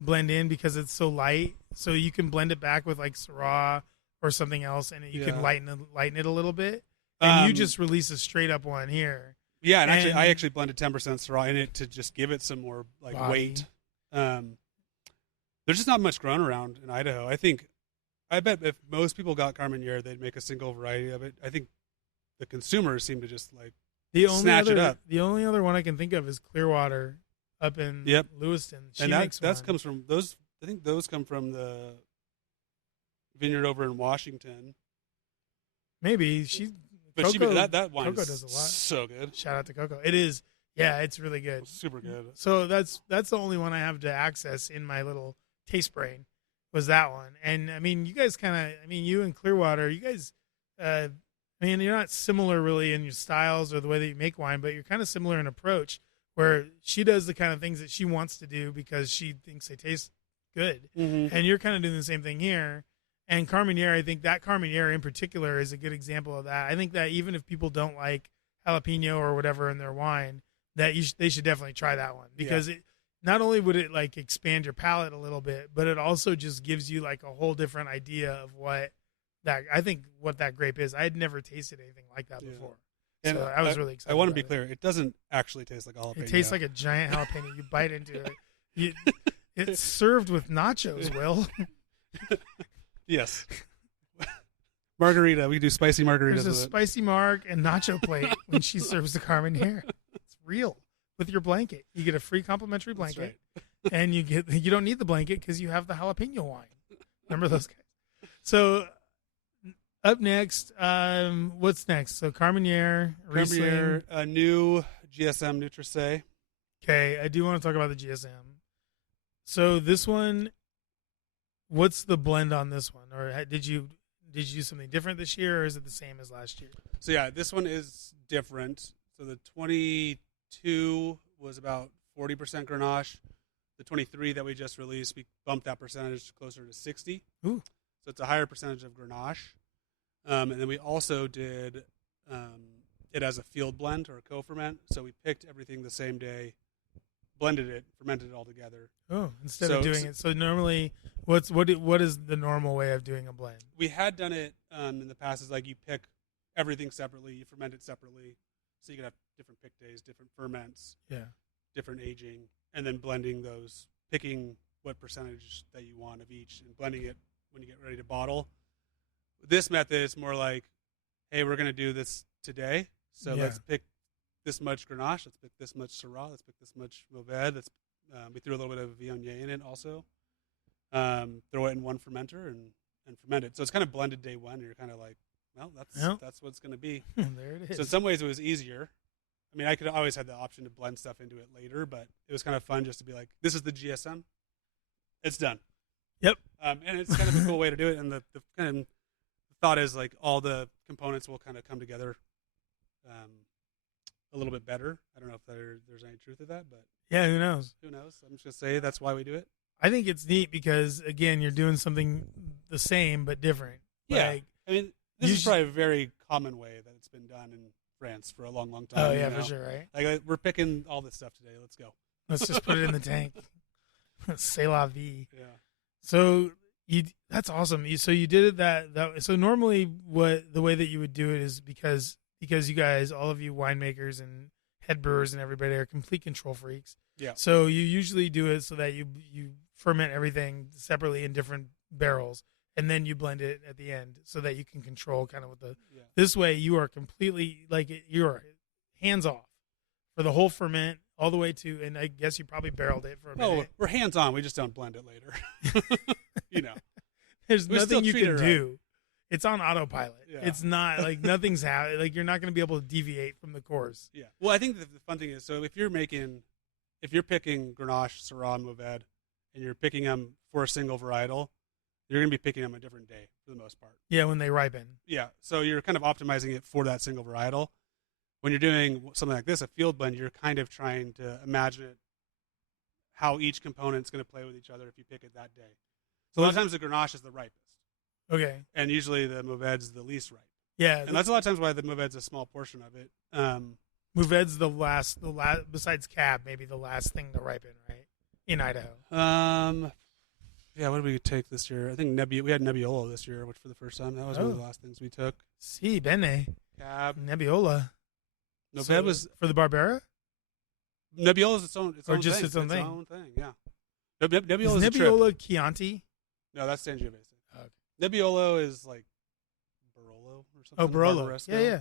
blend in because it's so light. So you can blend it back with like Syrah or something else, and you can lighten it a little bit. And you just release a straight up one here. Yeah, and actually, I actually blended 10% Syrah in it to just give it some more like weight. There's just not much grown around in Idaho. I bet if most people got Carmenere, they'd make a single variety of it. I think the consumers seem to just like The only snatch other, it up. The only other one I can think of is Clearwater up in Yep. Lewiston. She and makes that one. comes from those. I think those come from the vineyard over in Washington. Maybe she. But Coco, that wine Coco is does a lot. so good. Shout out to Coco. It is. Yeah, it's really good. Super good. So that's the only one I have to access in my little taste brain was that one. And I mean, you guys you and Clearwater, you guys, I mean, you're not similar really in your styles or the way that you make wine, but you're kind of similar in approach where she does the kind of things that she wants to do because she thinks they taste good. Mm-hmm. And you're kind of doing the same thing here. And Carmenere, I think that Carmenere in particular is a good example of that. I think that even if people don't like jalapeno or whatever in their wine, that they should definitely try that one because it not only would it like expand your palate a little bit, but it also just gives you like a whole different idea of what that grape is. I had never tasted anything like that before. And so I was really excited. I want to be clear. It doesn't actually taste like a jalapeno. It tastes like a giant jalapeno. You bite into it. It's served with nachos, Will. Yes. Margarita. We do spicy margaritas. There's a spicy marg and nacho plate when she serves the Carmenere. It's real with your blanket. You get a free complimentary blanket, and you don't need the blanket because you have the jalapeno wine. Remember those guys? So up next, what's next? So Carmenere, Riesling. A new GSM Nutrisay. Okay, I do want to talk about the GSM. So this one, what's the blend on this one? Or did you do something different this year, or is it the same as last year? So yeah, this one is different. So the 22 was about 40% Grenache. The 23 that we just released, we bumped that percentage closer to 60. Ooh. So it's a higher percentage of Grenache. And then we also did it as a field blend or a co-ferment. So we picked everything the same day, blended it, fermented it all together. Oh, instead of doing it. So normally, what is the normal way of doing a blend? We had done it in the past. Is like you pick everything separately, you ferment it separately, so you can have different pick days, different ferments, different aging, and then blending those, picking what percentage that you want of each, and blending it when you get ready to bottle. This method is more like, hey, we're going to do this today, so let's pick this much Grenache, let's pick this much Syrah, let's pick this much Mourvèdre. We threw a little bit of Viognier in it also. Throw it in one fermenter and ferment it. So it's kind of blended day one. And you're kind of like, well, that's what it's going to be. There it is. So in some ways it was easier. I mean, I could always had the option to blend stuff into it later, but it was kind of fun just to be like, this is the GSM. It's done. Yep. And it's kind of a cool way to do it. And the kind of thought is like all the components will kind of come together a little bit better. I don't know if there's any truth to that, but yeah, who knows? Who knows? I'm just going to say that's why we do it. I think it's neat because, again, you're doing something the same but different. Yeah. Like, I mean, this is probably a very common way that it's been done in France for a long, long time. Oh, yeah, for sure, right? Like, we're picking all this stuff today. Let's go. Let's just put it in the tank. C'est la vie. Yeah. So that's awesome. So you did it that so normally the way that you would do it is because you guys, all of you winemakers and head brewers and everybody are complete control freaks. Yeah. So you usually do it so that you ferment everything separately in different barrels, and then you blend it at the end so that you can control kind of what this way you are completely you're hands off for the whole ferment all the way to, and I guess you probably barreled it for a minute. Oh, we're hands on. We just don't blend it later. There's nothing you can do. Right. It's on autopilot. Yeah. It's not like nothing's happening. Like you're not going to be able to deviate from the course. Yeah. Well, I think the fun thing is, so if you're picking Grenache, Syrah, Mourvèdre, and you're picking them for a single varietal, you're going to be picking them a different day for the most part. Yeah, when they ripen. Yeah. So you're kind of optimizing it for that single varietal. When you're doing something like this, a field blend, you're kind of trying to imagine it, how each component's going to play with each other if you pick it that day. So a lot of times the Grenache is the ripest. Okay. And usually the Mourvèdre's the least ripe. Yeah. And that's a lot of times why the Mourvèdre's a small portion of it. Mourvèdre's the last, besides Cab, maybe the last thing to ripen, right? In Idaho. Yeah, what did we take this year? I think we had Nebbiolo this year, which for the first time, that was one of the last things we took. Si, bene. Cab. Nebbiolo. Mourvèdre was for the Barbera? Nebbiolo is its own or just thing. its own thing. Its own thing, yeah. Nebbiolo is a Nebbiolo Chianti? No, that's Sangiovese. Okay. Nebbiolo is like Barolo or something. Oh, Barolo. Yeah.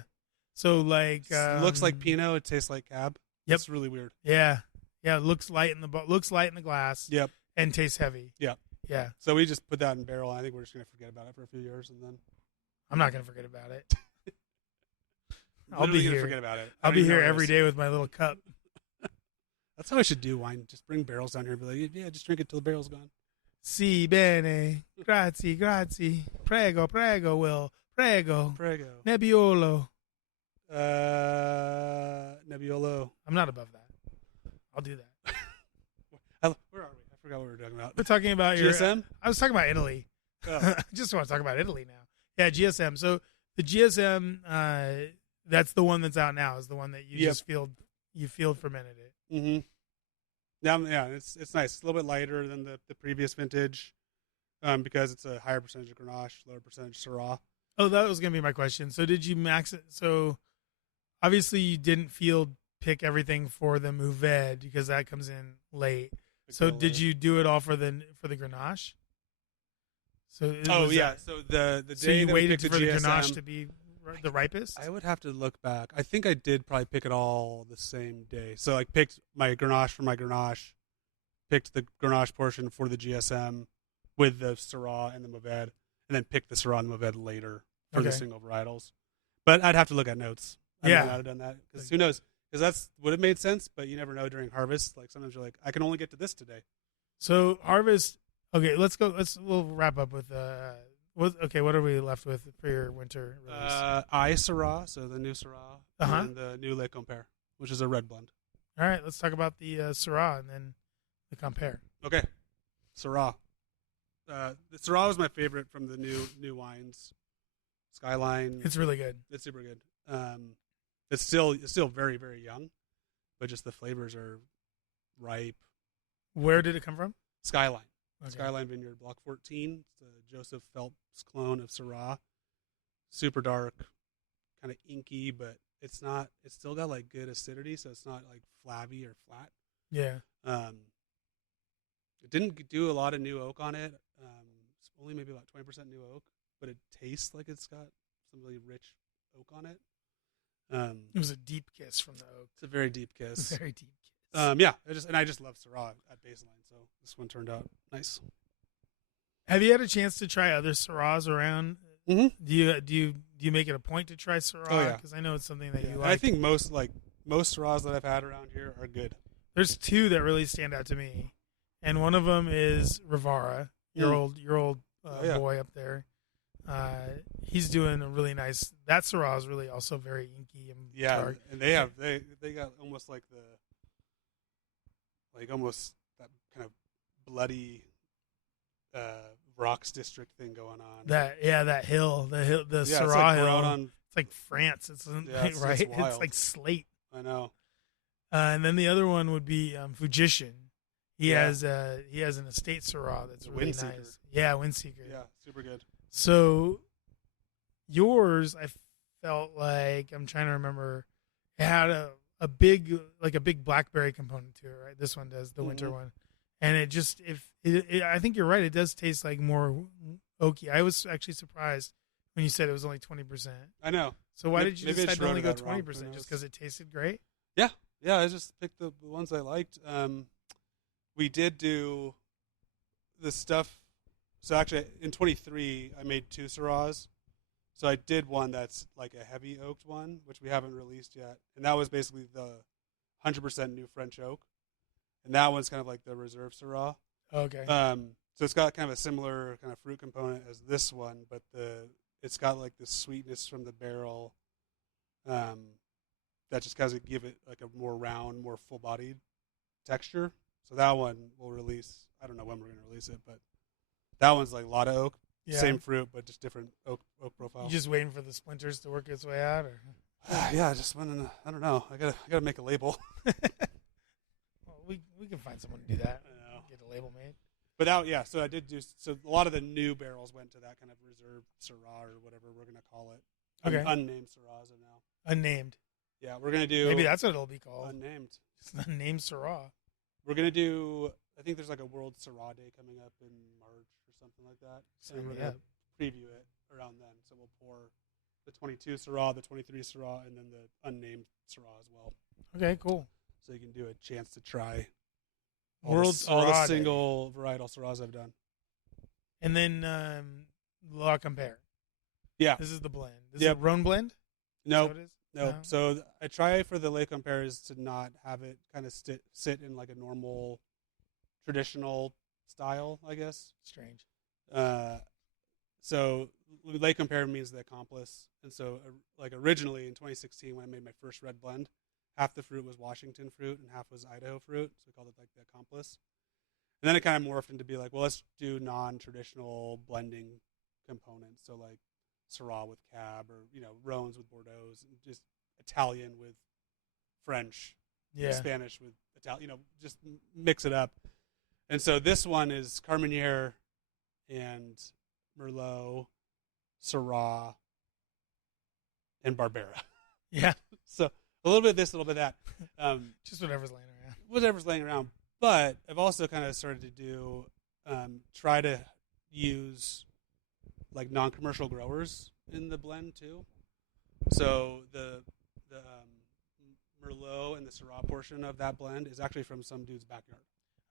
So like It looks like Pinot. It tastes like Cab. Yep. It's really weird. Yeah. It looks light in the glass. Yep. And tastes heavy. Yep. Yeah. So we just put that in barrel. I think we're just gonna forget about it for a few years, and then I'm not gonna forget about it. I'll literally be gonna here. forget about it. I'll be here every day with my little cup. That's how I should do wine. Just bring barrels down here and be like, yeah, just drink it till the barrel's gone. Si bene. Grazie. Prego, Will. Prego. Nebbiolo. Nebbiolo. I'm not above that. I'll do that. Where are we? I forgot what we were talking about. We're talking about GSM? I was talking about Italy. Oh. I just want to talk about Italy now. Yeah, GSM. So the GSM, that's the one that's out now. Is the one that you just field fermented it. Mm-hmm. Yeah, it's nice. It's a little bit lighter than the previous vintage, because it's a higher percentage of Grenache, lower percentage Syrah. Oh, that was gonna be my question. So did you max it? So obviously you didn't field pick everything for the Mourvèdre because that comes in late. So did you do it all for the Grenache? So So the day so you that waited we for picked the GSM, Grenache to be the ripest? I would have to look back. I think I did probably pick it all the same day. So I picked my Grenache for my Grenache, picked the Grenache portion for the GSM with the Syrah and the Mourvèdre, and then picked the Syrah and the Mourvèdre later for the single varietals. But I'd have to look at notes. I might not have done that because who knows? Because that would have made sense, but you never know during harvest. Like sometimes you're like, I can only get to this today. So harvest. Okay, we'll wrap up with what are we left with for your winter release? Syrah, so the new Syrah, and the new Le Compère, which is a red blend. All right, let's talk about the Syrah and then the Compère. Okay, Syrah. The Syrah was my favorite from the new wines. Skyline. It's really good. It's super good. It's still very, very young, but just the flavors are ripe. Where did it come from? Skyline. Okay. Skyline Vineyard, Block 14. It's a Joseph Phelps clone of Syrah. Super dark, kind of inky, but it's still got like good acidity, so it's not like flabby or flat. Yeah. It didn't do a lot of new oak on it. It's only maybe about 20% new oak, but it tastes like it's got some really rich oak on it. It was a deep kiss from the oak. It's a very deep kiss. Very deep kiss. Yeah, I just love Syrah at baseline, so this one turned out nice. Have you had a chance to try other Syrahs around? Mm-hmm. Do you make it a point to try Syrah? Oh, yeah. Because I know it's something that you like. I think most Syrahs that I've had around here are good. There's two that really stand out to me, and one of them is Rivara, your old boy up there. He's doing a really nice. That Syrah is really also very inky and dark. And they got almost like almost that kind of bloody rocks district thing going on. That hill, the Syrah like hill. It's like France. It's right. It's like slate. I know. And then the other one would be Fujishin. He has an estate Syrah that's really nice. Yeah, Windseeker. Yeah, super good. So yours, I felt like, I'm trying to remember, it had a big blackberry component to it, right? This one does, the winter one. And it just, I think you're right, it does taste like more oaky. I was actually surprised when you said it was only 20%. I know. So why did you decide to only go 20%? Just because it tasted great? Yeah, I just picked the ones I liked. We did do the stuff. So actually, in 23, I made 2 Syrahs. So I did one that's like a heavy oaked one, which we haven't released yet. And that was basically the 100% new French oak. And that one's kind of like the reserve Syrah. Okay. So it's got kind of a similar kind of fruit component as this one, but it's got like the sweetness from the barrel that just kind of give it like a more round, more full-bodied texture. So that one we'll release. I don't know when we're going to release it, but that one's like a lot of oak. Yeah. Same fruit, but just different oak profile. You just waiting for the splinters to work its way out, or? Yeah, just when I don't know. I gotta make a label. Well, we can find someone to do that. I know. Get a label made. But so I did do. So a lot of the new barrels went to that kind of reserve Syrah or whatever we're gonna call it. Okay. Unnamed Syrahs are now. Unnamed. Yeah, we're gonna do. Maybe that's what it'll be called. Unnamed. It's an unnamed Syrah. We're gonna do. I think there's like a World Syrah Day coming up in March or something like that. So we're gonna preview it around then. So we'll pour the 22 Syrah, the 23 Syrah, and then the unnamed Syrah as well. Okay, cool. So you can do a chance to try World all the Syrah Day. single varietal Syrahs I've done. And then La Compare. Yeah. This is the blend. This Yep. is a Rhone blend? No, Is that what it is? no. No? So I try for the Les Compares to not have it kind of sit in like a normal, traditional style, I guess. Strange. So Les Compare means the accomplice. And so like originally in 2016 when I made my first red blend, half the fruit was Washington fruit and half was Idaho fruit. So we called it like the accomplice. And then it kind of morphed into be like, well, let's do non-traditional blending components. So like Syrah with Cab or, Rhones with Bordeaux, and just Italian with French, Spanish with Italian, just mix it up. And so this one is Carmenere and Merlot, Syrah, and Barbera. Yeah. So a little bit of this, a little bit of that. Just whatever's laying around. Whatever's laying around. But I've also kind of started to do, try to use like non-commercial growers in the blend too. So the Merlot and the Syrah portion of that blend is actually from some dude's backyard.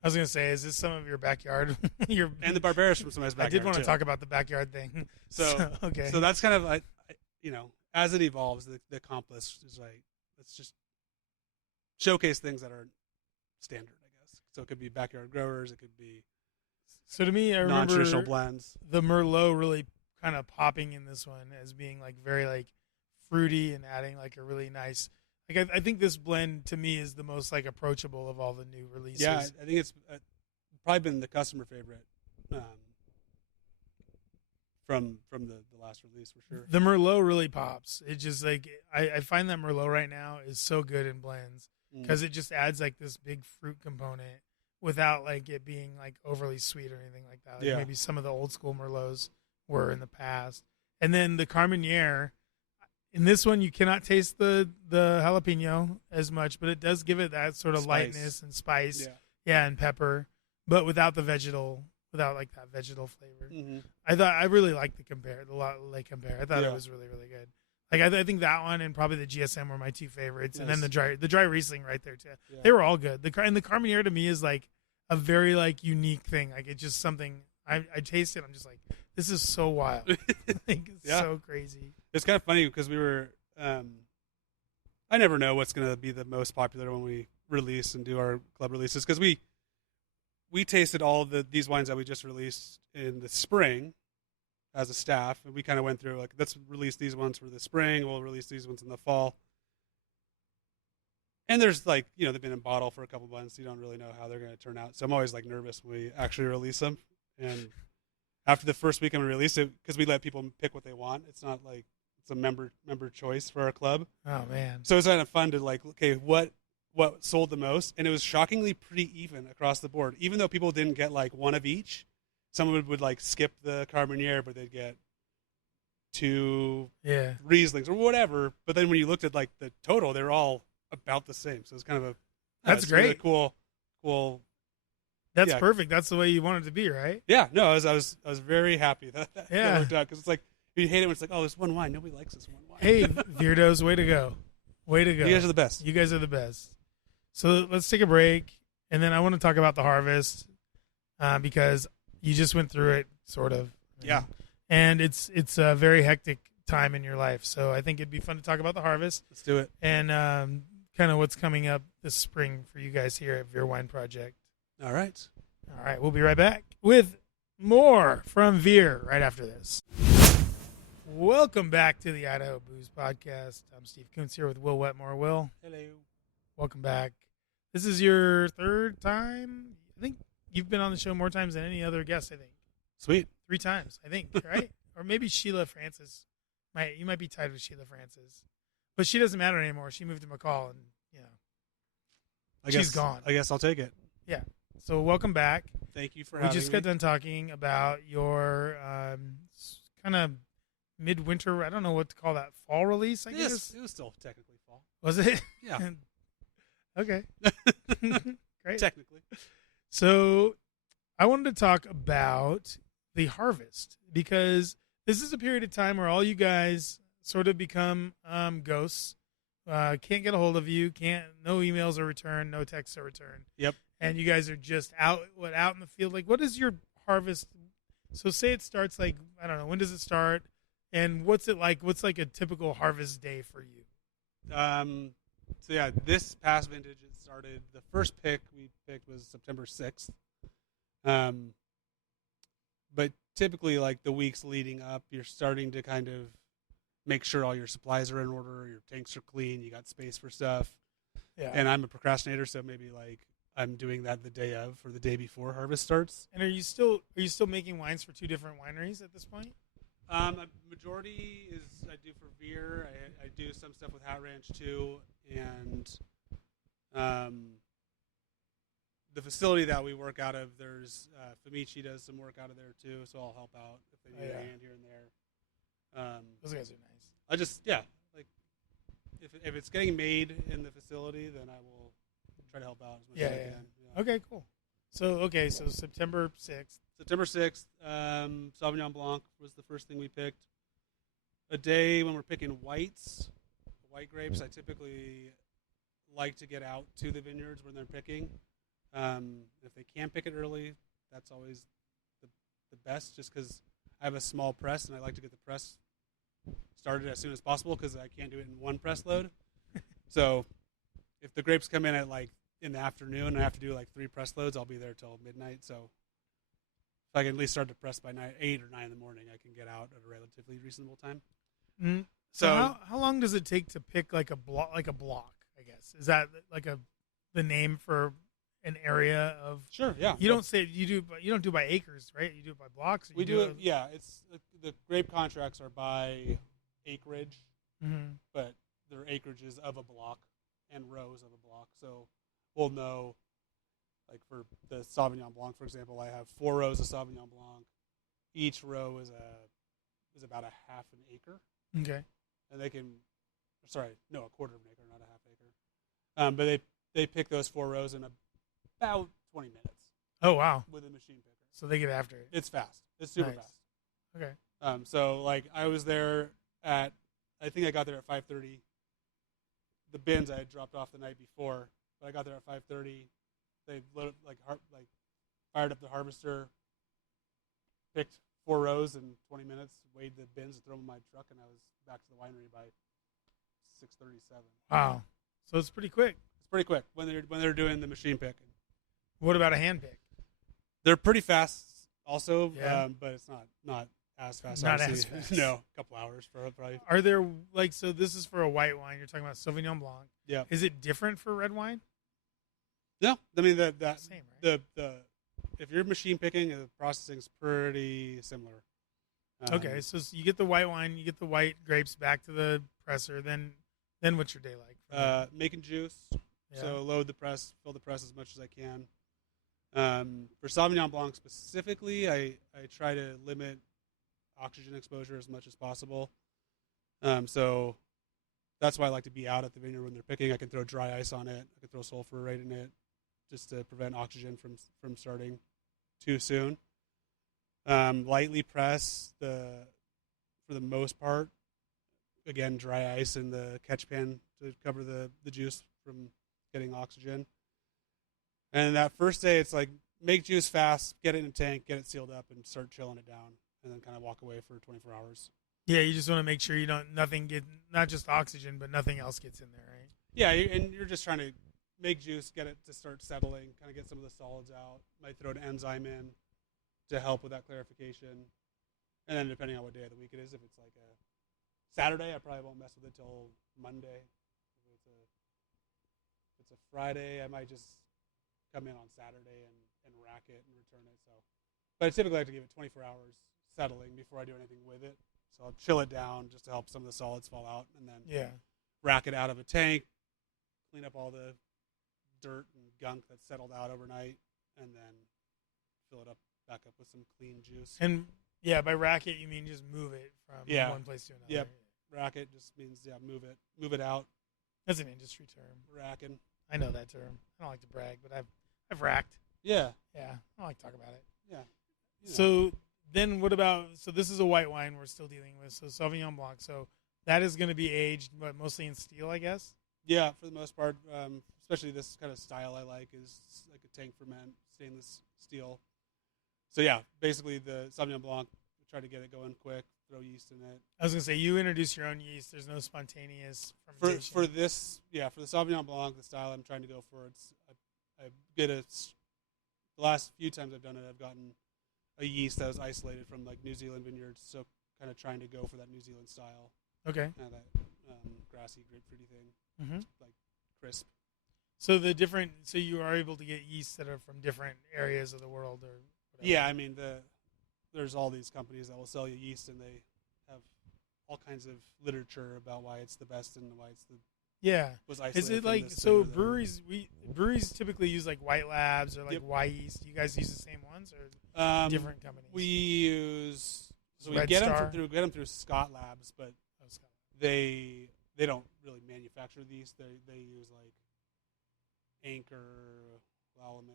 I was going to say, is this some of your backyard? And the Barbera is from somebody's backyard. I did want to too. talk about the backyard thing. So okay. So that's kind of like, as it evolves, the accomplice is like, let's just showcase things that are standard, I guess. So it could be backyard growers. It could be so to me, I remember non-traditional blends. The Merlot really kind of popping in this one as being like very like fruity and adding like a really nice. Like I think this blend to me is the most like approachable of all the new releases. Yeah, I think it's probably been the customer favorite from the last release for sure. The Merlot really pops. It just like I find that Merlot right now is so good in blends because it just adds like this big fruit component without like it being like overly sweet or anything like that. Like maybe some of the old school Merlots were in the past. And then the Carmenere. In this one, you cannot taste the jalapeno as much, but it does give it that sort of lightness and spice, and pepper, but without like that vegetal flavor. Mm-hmm. I really liked the Les Compare. I thought it was really, really good. Like I think that one and probably the GSM were my two favorites, and then the dry Riesling right there too. Yeah. They were all good. The Carmenere to me is like a very like unique thing. Like it's just something I taste it. I'm just like, this is so wild. Like, it's so crazy. It's kind of funny because we were, I never know what's going to be the most popular when we release and do our club releases because we tasted all these wines that we just released in the spring as a staff, and we kind of went through like, let's release these ones for the spring. We'll release these ones in the fall. And there's like, they've been in bottle for a couple months. You don't really know how they're going to turn out. So I'm always like nervous when we actually release them. And after the first weekend we release it, because we let people pick what they want. It's not like it's a member choice for our club. Oh man! So it's kind of fun to like, okay, what sold the most, and it was shockingly pretty even across the board. Even though people didn't get like one of each, someone would like skip the Carmenere, but they'd get two Rieslings or whatever. But then when you looked at like the total, they were all about the same. So it's kind of that's great, really cool. That's perfect. That's the way you want it to be, right? Yeah. No, I was very happy that worked out because it's like you hate it when it's like, oh, this one wine, nobody likes this one wine. Hey, Veerdos, way to go. You guys are the best. You guys are the best. So let's take a break, and then I want to talk about the harvest because you just went through it, sort of. Yeah. And it's a very hectic time in your life, so I think it'd be fun to talk about the harvest. Let's do it. And kind of what's coming up this spring for you guys here at Veer Wine Project. All right. We'll be right back with more from Veer right after this. Welcome back to the Idaho Booze Podcast. I'm Steve Kuntz here with Will Wetmore. Will. Hello. Welcome back. This is your third time. I think you've been on the show more times than any other guest, I think. Sweet. 3 times, I think, right? Or maybe Sheila Francis. You might be tied with Sheila Francis. But she doesn't matter anymore. She moved to McCall, and, she's gone. I guess I'll take it. Yeah. So welcome back. Thank you for having me. We just got done talking about your kind of midwinter, I don't know what to call that, fall release, I guess? It was still technically fall. Was it? Yeah. Okay. Great. Technically. So I wanted to talk about the harvest because this is a period of time where all you guys, sort of become ghosts. Can't get a hold of you. No emails are returned. No texts are returned. Yep. And you guys are just out in the field. Like, what is your harvest? So say it starts like, I don't know, when does it start? And what's it like? What's like a typical harvest day for you? So yeah, this past vintage it started. The first pick we picked was September 6th. But typically, like the weeks leading up, you're starting to kind of make sure all your supplies are in order, your tanks are clean, you got space for stuff. Yeah. And I'm a procrastinator, so maybe like I'm doing that the day of or the day before harvest starts. And are you still making wines for two different wineries at this point? A majority is I do for Veer. I do some stuff with Hat Ranch too, and the facility that we work out of, there's Famici does some work out of there too, so I'll help out if they need a hand here and there. Those guys are nice. I just like if it's getting made in the facility, then I will try to help out as much as I can. Yeah. Okay, cool. So September 6th. September 6th, Sauvignon Blanc was the first thing we picked. A day when we're picking whites, white grapes, I typically like to get out to the vineyards when they're picking. If they can pick it early, that's always the best, just because I have a small press and I like to get the press started as soon as possible because I can't do it in one press load. So if the grapes come in at like in the afternoon and I have to do like 3 press loads, I'll be there till midnight. So if I can at least start to press by 8 or 9 in the morning, I can get out at a relatively reasonable time. Mm-hmm. So how long does it take to pick like a block? I guess is that like the name for an area of? Sure, yeah. You don't do by acres, right? You do it by blocks. We do it. Yeah, it's the grape contracts are by acreage, but their acreages of a block and rows of a block. So we'll know, like for the Sauvignon Blanc, for example, I have 4 rows of Sauvignon Blanc. Each row is about a half an acre. Okay. And a quarter of an acre, not a half acre. But they pick those 4 rows in about 20 minutes. Oh, wow. With a machine picker. So they get after it. It's fast. It's super fast. Okay. So like I was there I think I got there at 5:30. The bins I had dropped off the night before, but I got there at 5:30. They loaded fired up the harvester, picked 4 rows in 20 minutes, weighed the bins and threw them in my truck, and I was back to the winery by 6:37. Wow. So it's pretty quick. It's pretty quick when they're doing the machine picking. What about a hand pick? They're pretty fast also, yeah. But it's not as fast. Not obviously. as fast. No, a couple hours probably. Are there so this is for a white wine, you're talking about Sauvignon Blanc. Yeah. Is it different for red wine? No. I mean the same, right? the if you're machine picking, the processing's pretty similar. Okay, so you get the white wine, you get the white grapes back to the presser, then what's your day like? Making juice. Yeah. So load the press, fill the press as much as I can. For Sauvignon Blanc specifically, I try to limit oxygen exposure as much as possible. So that's why I like to be out at the vineyard when they're picking. I can throw dry ice on it. I can throw sulfur right in it just to prevent oxygen from starting too soon. Lightly press for the most part. Again, dry ice in the catch pan to cover the juice from getting oxygen. And that first day, it's like make juice fast, get it in a tank, get it sealed up, and start chilling it down, and then kind of walk away for 24 hours. Yeah, you just want to make sure not just oxygen, but nothing else gets in there, right? Yeah, and you're just trying to make juice, get it to start settling, kind of get some of the solids out. Might throw an enzyme in to help with that clarification. And then depending on what day of the week it is, if it's like a Saturday, I probably won't mess with it till Monday. If it's a Friday, I might just come in on Saturday and rack it and return it. But I typically like to give it 24 hours settling before I do anything with it. So I'll chill it down just to help some of the solids fall out, and then rack it out of a tank, clean up all the dirt and gunk that's settled out overnight, and then fill it back up with some clean juice. And by rack it you mean just move it from one place to another. Yep. Rack it just means move it out. That's an industry term. Racking. I know that term. I don't like to brag, but I've racked. Yeah. Yeah. I don't like to talk about it. Yeah. So then what about, so this is a white wine we're still dealing with, so Sauvignon Blanc. So that is going to be aged, but mostly in steel, I guess. Yeah, for the most part, especially this kind of style I like is like a tank ferment, stainless steel. So yeah, basically the Sauvignon Blanc, try to get it going quick, throw yeast in it. I was going to say, you introduce your own yeast. There's no spontaneous fermentation. For this, for the Sauvignon Blanc, the style I'm trying to go for, I get the last few times I've done it, I've gotten a yeast that was isolated from like New Zealand vineyards, so kind of trying to go for that New Zealand style. Okay. Kind of that grassy, grapefruity thing, like crisp. So so you are able to get yeast that are from different areas of the world, or whatever. Yeah, I mean there's all these companies that will sell you yeast, and they have all kinds of literature about why it's the best and why it's the was isolated. Is it from like this so? thing or Breweries typically use like White Labs or like Y yeast. Do you guys use the same ones or different companies? We use we Red get Star? them through Scott Labs, but they don't really manufacture these. They use like Anchor, Lalame.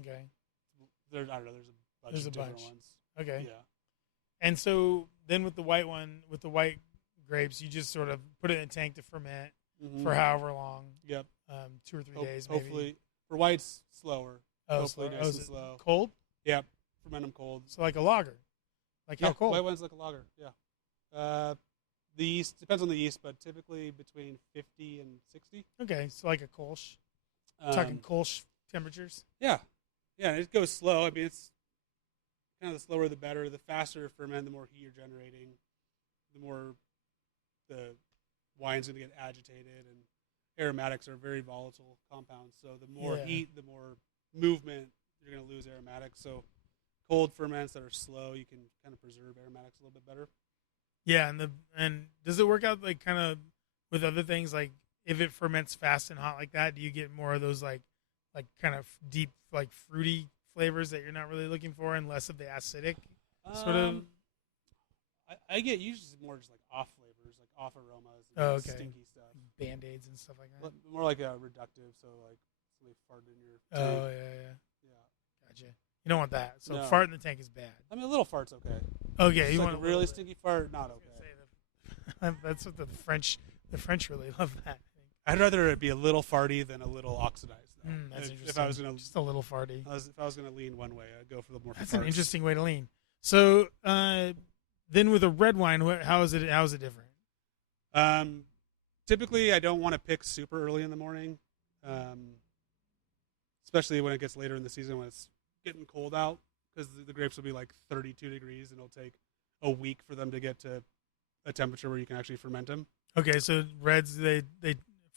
Okay. I don't know. There's a bunch of different ones. Okay. Yeah. And so then with the white grapes, you just sort of put it in a tank to ferment for however long. Yep. 2 or 3 days maybe. Hopefully, for whites, slower. Hopefully slower. nice and slow. Cold? Yep. Ferment them cold. So like a lager. Like how cold? White wine's like a lager. Yeah. The yeast depends on the yeast, but typically between 50 and 60. Okay, so like a Kolsch. Talking Kolsch temperatures. Yeah. Yeah, and it goes slow. I mean, it's kind of the slower the better. The faster ferment, the more heat you're generating, the more the wine's going to get agitated, and aromatics are very volatile compounds. So the more heat, the more movement, you're going to lose aromatics. So cold ferments that are slow, you can kind of preserve aromatics a little bit better. Yeah, and does it work out like kind of with other things, like if it ferments fast and hot like that, do you get more of those like kind of deep like fruity flavors that you're not really looking for, and less of the acidic sort of? I get usually more just like off flavors, like off aromas, and stinky stuff, Band-Aids and stuff like that. More like a reductive, so like somebody farted in your tank. Oh yeah. Gotcha. You don't want that. So No. fart in the tank is bad. I mean, a little fart's okay. Okay, you like want a really stinky fart, not okay. That's what the French really love that. I'd rather it be a little farty than a little oxidized. That's interesting. If I was gonna just a little farty. If I was gonna lean one way, I'd go for the more. That's farts. an interesting way to lean. So then with a red wine, how is it different? Typically, I don't want to pick super early in the morning, especially when it gets later in the season when it's getting cold out, because the grapes will be like 32 degrees, and it'll take a week for them to get to a temperature where you can actually ferment them. Okay, so reds they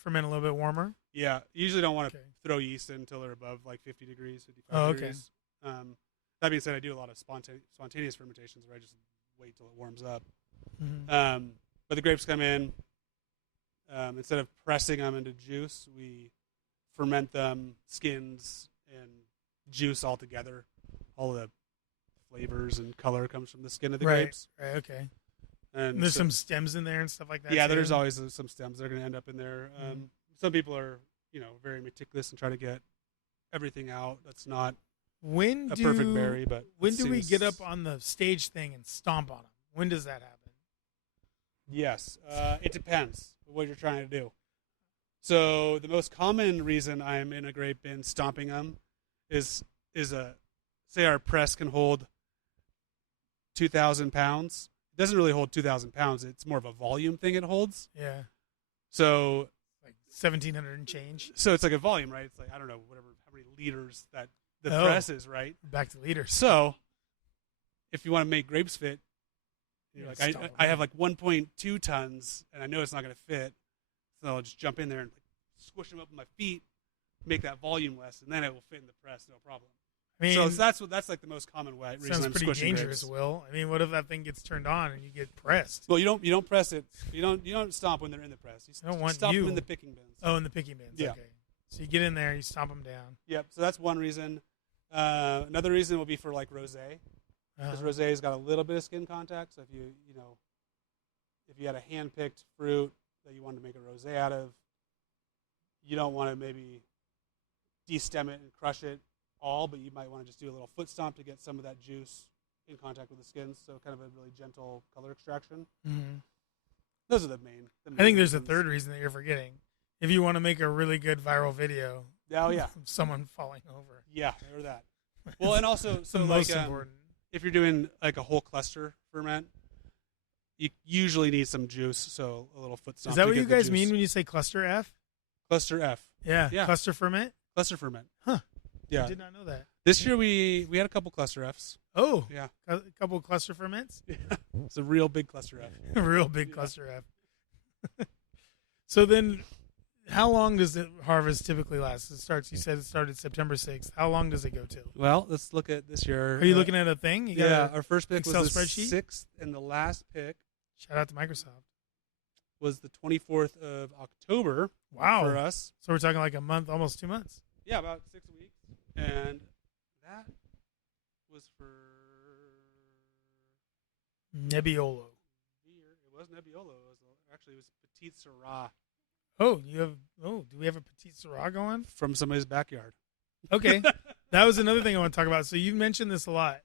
ferment a little bit warmer. Yeah, you usually don't want to throw yeast in until they're above like 50 degrees, 55 degrees. That being said, I do a lot of spontaneous fermentations where I just wait till it warms up. But the grapes come in. Instead of pressing them into juice, we ferment them, skins, and juice all together. All the flavors and color comes from the skin of the grapes. Right, okay. And there's some stems in there and stuff like that. Yeah, too? there's always some stems that are going to end up in there. Some people are, very meticulous and try to get everything out. That's not a perfect berry, but when do we get up on the stage thing and stomp on them? When does that happen? Yes, it depends what you're trying to do. So the most common reason I'm in a grape bin stomping them is say our press can hold 2,000 pounds. It doesn't really hold 2,000 pounds. It's more of a volume thing it holds. Yeah. So like 1,700 and change. So it's like a volume, right? It's like, I don't know, how many liters that the press is, right? Back to liters. So if you want to make grapes fit, you're like, I have like 1.2 tons, and I know it's not going to fit, so I'll just jump in there and squish them up with my feet, make that volume less, and then it will fit in the press, no problem. I mean, so that's like the most common way. Sounds pretty dangerous, grapes. Will. I mean, what if that thing gets turned on and you get pressed? Well, you don't press it. You don't stomp when they're in the press. You stomp them in the picking bins. Oh, in the picking bins. Yeah. Okay. So you get in there, you stomp them down. Yep. So that's one reason. Another reason will be for like rosé, because rosé's got a little bit of skin contact. So if you had a hand-picked fruit that you wanted to make a rosé out of, you don't want to maybe destem it and crush it all, but you might want to just do a little foot stomp to get some of that juice in contact with the skins, so kind of a really gentle color extraction. Those are the main I think there's a reasons. third reason that you're forgetting. If you want to make a really good viral video, Oh yeah, of someone falling over. yeah, or that. Well, and also It's the so most like important. if you're doing like a whole cluster ferment, you usually need some juice. So a little foot stomp. Is that to what get you the guys juice. mean when you say cluster F? Cluster F? Yeah, Yeah. cluster ferment. Cluster ferment. Huh. Yeah. I did not know that. This year we had a couple cluster Fs. Oh, Yeah. a couple of cluster ferments. It's a real big cluster F. A real big cluster F. So then, how long does the harvest typically last? You said it started September 6th. How long does it go till? Well, let's look at this year. Are you looking at a thing? You got Yeah, a- our first pick Excel was the spreadsheet? 6th, and the last pick Shout out to Microsoft. was the 24th of October Wow. for us. So we're talking like a month, almost 2 months. Yeah, about 6 weeks. And that was for Nebbiolo. Veer. It was Nebbiolo. It was Petite Syrah Oh, do we have a Petite Syrah going? from somebody's backyard. Okay. That was another thing I want to talk about. So you've mentioned this a lot.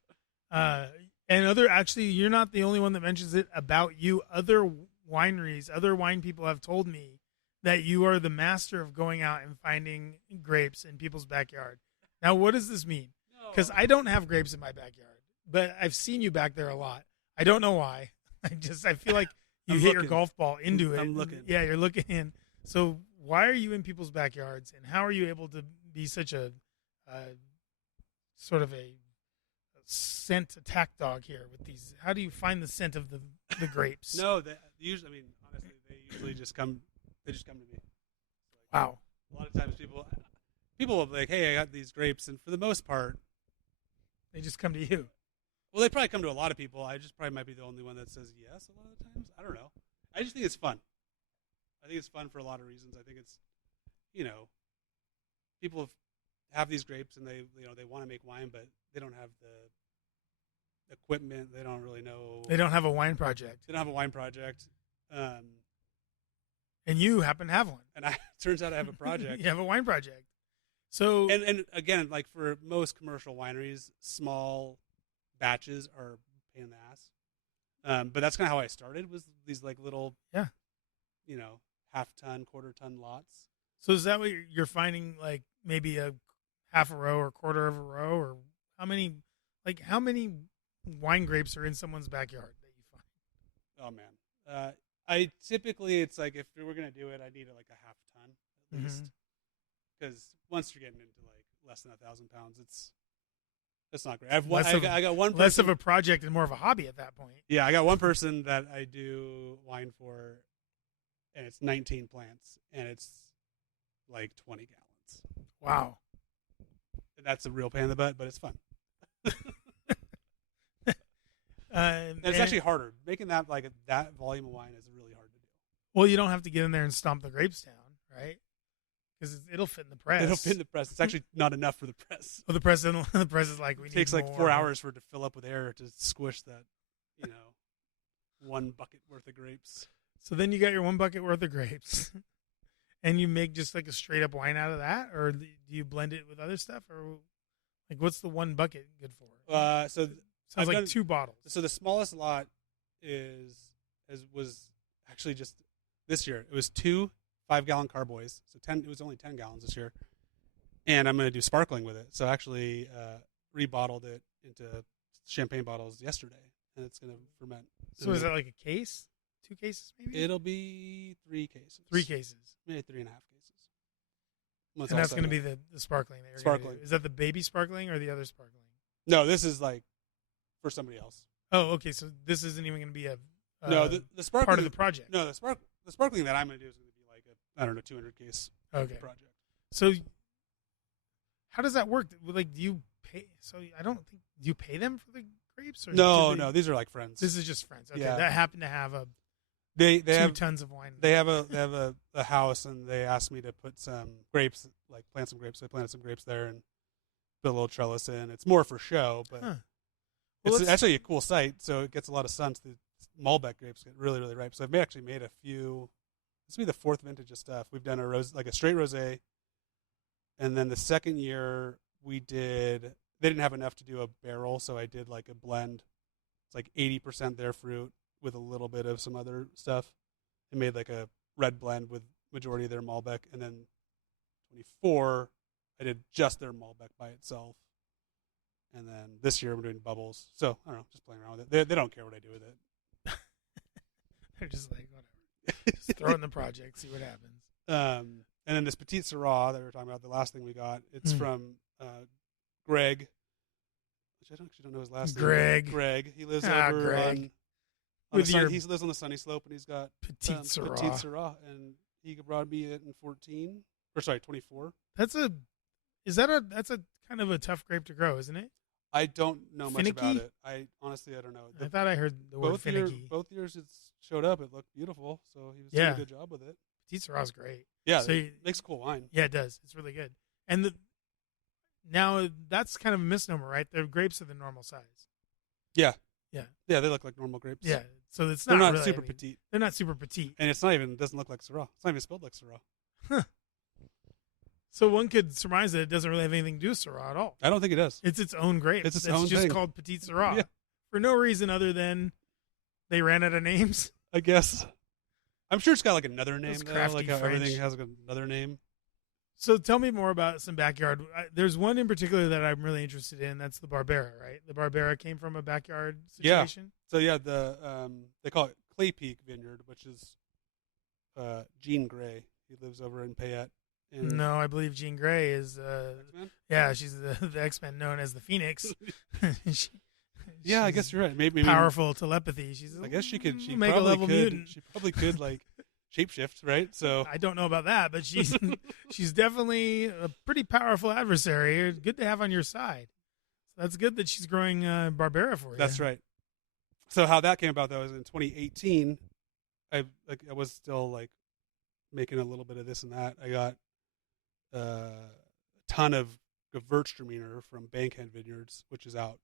Actually, you're not the only one that mentions it about you. Other wineries, other wine people have told me that you are the master of going out and finding grapes in people's backyard. Now, what does this mean? Because I don't have grapes in my backyard, but I've seen you back there a lot. I don't know why. I feel like you I'm hit your looking. golf ball into it. I'm looking. Yeah, you're looking in. So why are you in people's backyards, and how are you able to be such a sort of a scent attack dog here with these? How do you find the scent of the grapes? No, usually. I mean, honestly, they usually just come. They just come to me. Wow. A lot of times, people will be like, "Hey, I got these grapes," and for the most part, They just come to you. well, they probably come to a lot of people. I just probably might be the only one that says yes a lot of times. I don't know. I just think it's fun. I think it's fun for a lot of reasons. I think it's, people have these grapes and they want to make wine, but they don't have the equipment. They don't really know. They don't have a wine project, They don't have a wine project. and you happen to have one. And it turns out I have a project. You have a wine project. So And again, like for most commercial wineries, small batches are a pain in the ass. But that's kind of how I started, was these like little, Yeah. half-ton, quarter-ton lots. So is that what you're finding? Like maybe a half a row or quarter of a row, or how many wine grapes are in someone's backyard that you find? Oh man, I typically, it's like if we were gonna do it, I need like a half ton at least, because once you're getting into like less than 1,000 pounds, it's not great. I got one person, Less of a project and more of a hobby at that point. yeah, I got one person that I do wine for, and it's 19 plants, and it's like 20 gallons. Wow. And that's a real pain in the butt, but it's fun. And And it's actually harder. Making that that volume of wine is really hard to do. well, you don't have to get in there and stomp the grapes down, right? Because it'll fit in the press. It'll fit in the press. It's actually not enough for the press. Well, the press is like we It need takes like more. 4 hours for it to fill up with air to squish that, one bucket worth of grapes. So then you got your 1 bucket worth of grapes, and you make just like a straight up wine out of that, or do you blend it with other stuff, or like what's the 1 bucket good for? Sounds I've like done- 2 bottles. So the smallest lot was actually just this year. It was 2 5-gallon carboys. So 10. It was only 10 gallons this year, and I'm going to do sparkling with it. So I actually rebottled it into champagne bottles yesterday, and it's going to ferment. So is that like a case? 2 cases maybe? It'll be 3 cases. 3 cases. Maybe 3.5 cases. Once And all that's said going to and be done. the sparkling that you're gonna Sparkling. do. Is that the baby sparkling or the other sparkling? No, this is like for somebody else. Oh, okay. So this isn't even going to be a No, the sparkling part of the project. No, the sparkling that I'm going to do is going to be like a 200 case Okay. project. So how does that work? Like, do you pay? So I don't think, do you pay them for the grapes? Or No, these are like friends. This is just friends. Okay, Yeah. that happened to have a They 2 have tons of wine. they have a house, and they asked me to put some grapes, like plant some grapes. So I planted some grapes there and put a little trellis in. It's more for show, but Huh. Well, it's let's- actually a cool site. So it gets a lot of sun. So the Malbec grapes get really, really ripe. So I've actually made a few. This will be the 4th vintage of stuff. We've done a straight rosé, and then the second year we did. They didn't have enough to do a barrel, so I did like a blend. It's like 80% their fruit with a little bit of some other stuff. and made like a red blend with majority of their Malbec, and then 24 I did just their Malbec by itself, and then this year we're doing bubbles. So I don't know, just playing around with it. They don't care what I do with it. They're just like, whatever. Just throw it in the project, see what happens. And then this Petite Syrah that we were talking about, the last thing we got, it's from Greg, which I actually don't know his last name. Greg. He lives over Greg. on the sun, he lives on the Sunny Slope, and he's got Petite Syrah. Petite Syrah, and he brought me it in 24. That's a kind of a tough grape to grow, isn't it? I don't know Finicky? much about it. I honestly don't know. I thought I heard the word finicky. Both years it showed up. It looked beautiful, so he was doing a good job with it. Petite Syrah's great. Yeah, so it makes cool wine. Yeah, it does. It's really good. And now that's kind of a misnomer, right? The grapes are the normal size. Yeah, they look like normal grapes. Yeah, so it's they're not really, super petite. They're not super petite, and it's not even doesn't look like Syrah. It's not even spelled like Syrah. Huh. So one could surmise that it doesn't really have anything to do with Syrah at all. I don't think it does. It's its own grape. It's own just thing. called Petite Syrah for no reason other than they ran out of names. I guess. I'm sure it's got like another name. Crafty like how French. everything has another name. So tell me more about some backyard. There's one in particular that I'm really interested in. That's the Barbera, right? The Barbera came from a backyard situation. So they call it Clay Peak Vineyard, which is Jean Grey. He lives over in Payette. No, I believe Jean Grey is. X-Men? Yeah, she's the X-Men known as the Phoenix. I guess you're right. Maybe powerful telepathy. I guess she could. She Omega probably level could. mutant. She probably could like shapeshift, right? So I don't know about that, but she's definitely a pretty powerful adversary. Good to have on your side. So that's good that she's growing Barbera for you. That's right. So how that came about though is in 2018. I was still like making a little bit of this and that. I got a ton of Gewürztraminer from Bankhead Vineyards, which is out.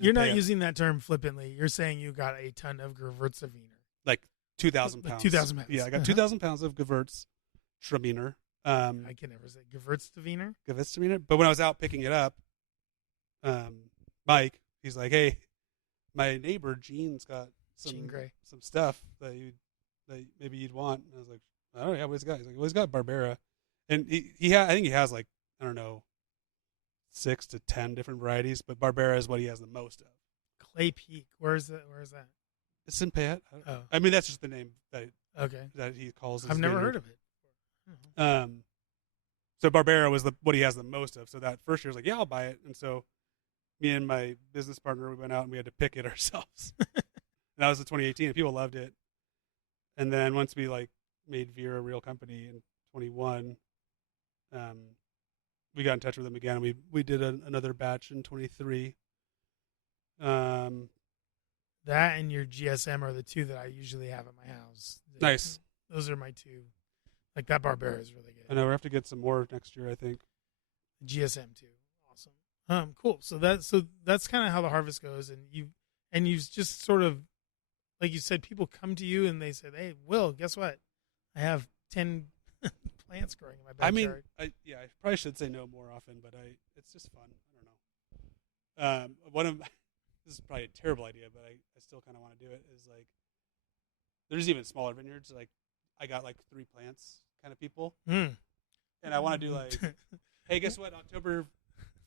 You're not using that term flippantly. You're saying you got a ton of Gewürztraminer. Like 2,000 pounds. 2,000 pounds. Yeah, I got 2,000 pounds of Gewürztraminer. I can never say Gewürztraminer. Gewürztraminer. But when I was out picking it up, Mike, he's like, "Hey, my neighbor Gene's got some stuff that maybe you'd want." And I was like, "Oh yeah, what's he got?" He's like, "Well, he's got Barbera," and I think he has like, I don't know, 6 to 10 different varieties, but Barbera is what he has the most of. Clay Peak. Where is that? It's in Payette. Oh. I mean, that's just the name that that he calls his I've never vineyard. heard of it. So Barbera was what he has the most of. So that first year I was like, yeah, I'll buy it. And so me and my business partner, we went out and we had to pick it ourselves. And that was in 2018, and people loved it. And then once we like made Veer a real company in 21, we got in touch with them again. And we did another batch in 23. That and your GSM are the two that I usually have at my house. Nice. Those are my two. Like that Barbera is really good. I know we have to get some more next year, I think. GSM too. Awesome. Cool. So that's kind of how the harvest goes, and you've just sort of, like you said, people come to you and they said, "Hey, Will, guess what? I have 10 plants growing in my backyard." I mean, I probably should say no more often, but it's just fun. I don't know. This is probably a terrible idea, but I still kind of want to do it. Is like, there's even smaller vineyards. Like, I got like 3 plants kind of people, and I want to do like, hey, guess what? October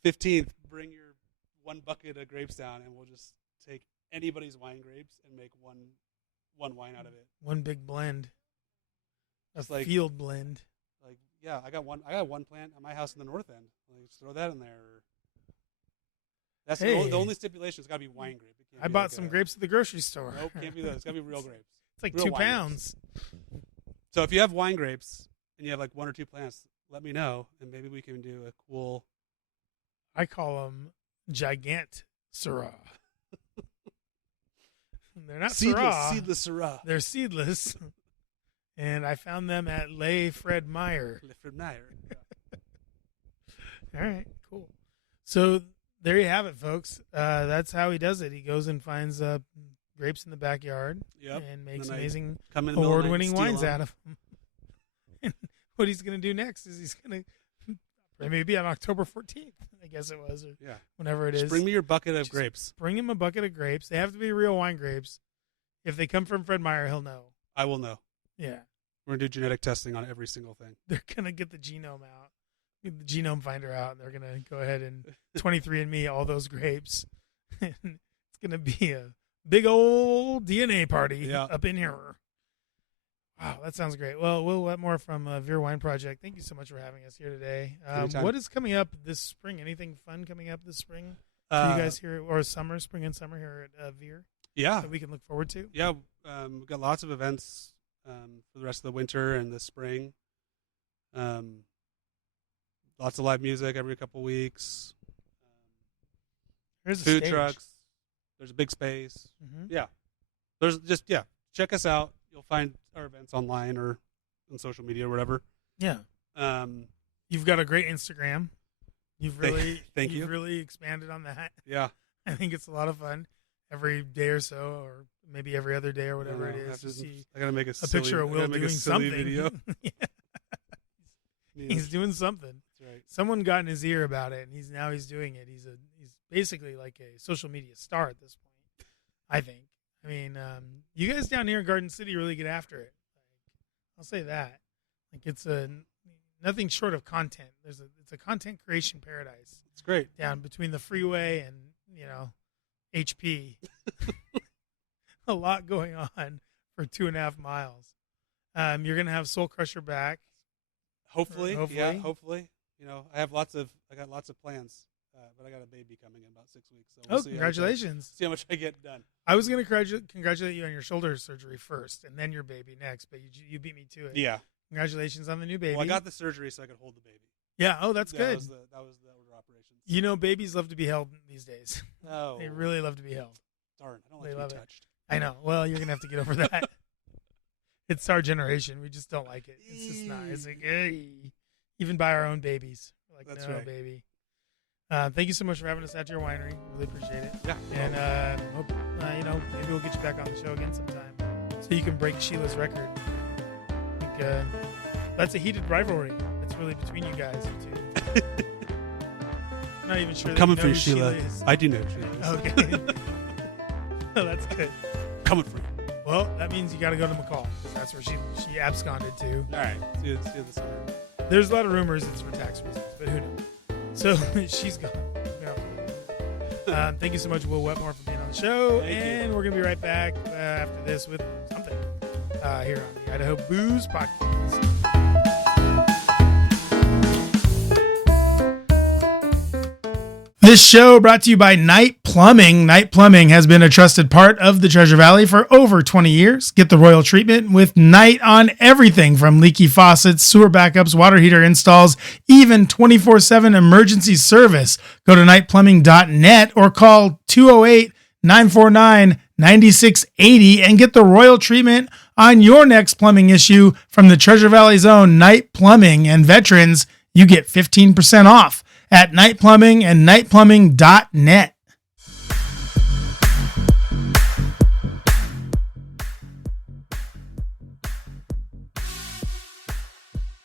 15th, bring your 1 bucket of grapes down, and we'll just take anybody's wine grapes and make one wine out of it. One big blend. It's A like field blend. Like, yeah, I got one plant at my house in the north end. Like, just throw that in there. That's the only stipulation. It's got to be wine grape. I bought some grapes at the grocery store. Nope, can't be those. It's got to be real grapes. It's like real 2 pounds. Grapes. So if you have wine grapes and you have like 1 or 2 plants, let me know, and maybe we can do a cool. I call them Gigant Syrah. They're not Syrah. Seedless Syrah. They're seedless. And I found them at Le Fred Meyer. Le Fred Meyer. All right, cool. So there you have it, folks. That's how he does it. He goes and finds grapes in the backyard and makes amazing award-winning wines out of them. And what he's going to do next is he's going to, maybe on October 14th, I guess it was, or whenever it is. Bring me your bucket of grapes. Bring him a bucket of grapes. They have to be real wine grapes. If they come from Fred Meyer, he'll know. I will know. Yeah. We're going to do genetic testing on every single thing. They're going to get the genome out, get the genome finder out, and they're going to go ahead and 23andMe all those grapes. And it's going to be a big old DNA party up in here. Wow, that sounds great. Well, Will Wetmore from Veer Wine Project, thank you so much for having us here today. What is coming up this spring? Anything fun coming up this spring for you guys here, or spring and summer here at Veer? Yeah. That we can look forward to? Yeah, we've got lots of events for the rest of the winter and the spring. Lots of live music every couple weeks. There's food trucks. There's a big space. Mm-hmm. Yeah. There's check us out. You'll find our events online or on social media or whatever. Yeah. You've got a great Instagram. You've really really expanded on that. Yeah. I think it's a lot of fun every day or so, or maybe every other day or whatever it is. I gotta make a picture of Will doing something. Video. He's doing something. That's right. Someone got in his ear about it, and he's doing it. He's basically like a social media star at this point, I think. I mean, you guys down here in Garden City really get after it. I'll say that. Like, it's nothing short of content. It's a content creation paradise. It's great. Down between the freeway and, HP. A lot going on for 2.5 miles. You're going to have Soul Crusher back. Hopefully. Yeah, hopefully. I got lots of plans. But I got a baby coming in about 6 weeks. So we'll see congratulations. See how much I get done. I was going to congratulate you on your shoulder surgery first and then your baby next, but you beat me to it. Yeah. Congratulations on the new baby. Well, I got the surgery so I could hold the baby. Yeah. Oh, that's good. That was the order operations. Babies love to be held these days. Oh. They really love to be held. Darn. I don't like to be touched. I know. Well, you're going to have to get over that. It's our generation. We just don't like it. It's just not. It's like, hey. Even by our own babies. We're like, that's no, right. Baby. Thank you so much for having us at your winery. Really appreciate it. Yeah. And hope maybe we'll get you back on the show again sometime, so you can break Sheila's record. I think that's a heated rivalry. It's really between you guys two. I'm not even sure. Coming for you, Sheila. I do know who Sheila is. Okay. Oh, that's good. Coming for you. Well, that means you got to go to McCall. That's where she absconded to. All right. See you this summer. There's a lot of rumors it's for tax reasons, but who knows? So she's gone. Thank you so much, Will Wetmore, for being on the show. And we're going to be right back after this with something here on the Idaho Booze Podcast. This show brought to you by Night Plumbing. Night Plumbing has been a trusted part of the Treasure Valley for over 20 years. Get the royal treatment with Night on everything from leaky faucets, sewer backups, water heater installs, even 24/7 emergency service. Go to nightplumbing.net or call 208-949-9680 and get the royal treatment on your next plumbing issue from the Treasure Valley's own Night Plumbing. And veterans, you get 15% off at Night Plumbing and nightplumbing.net.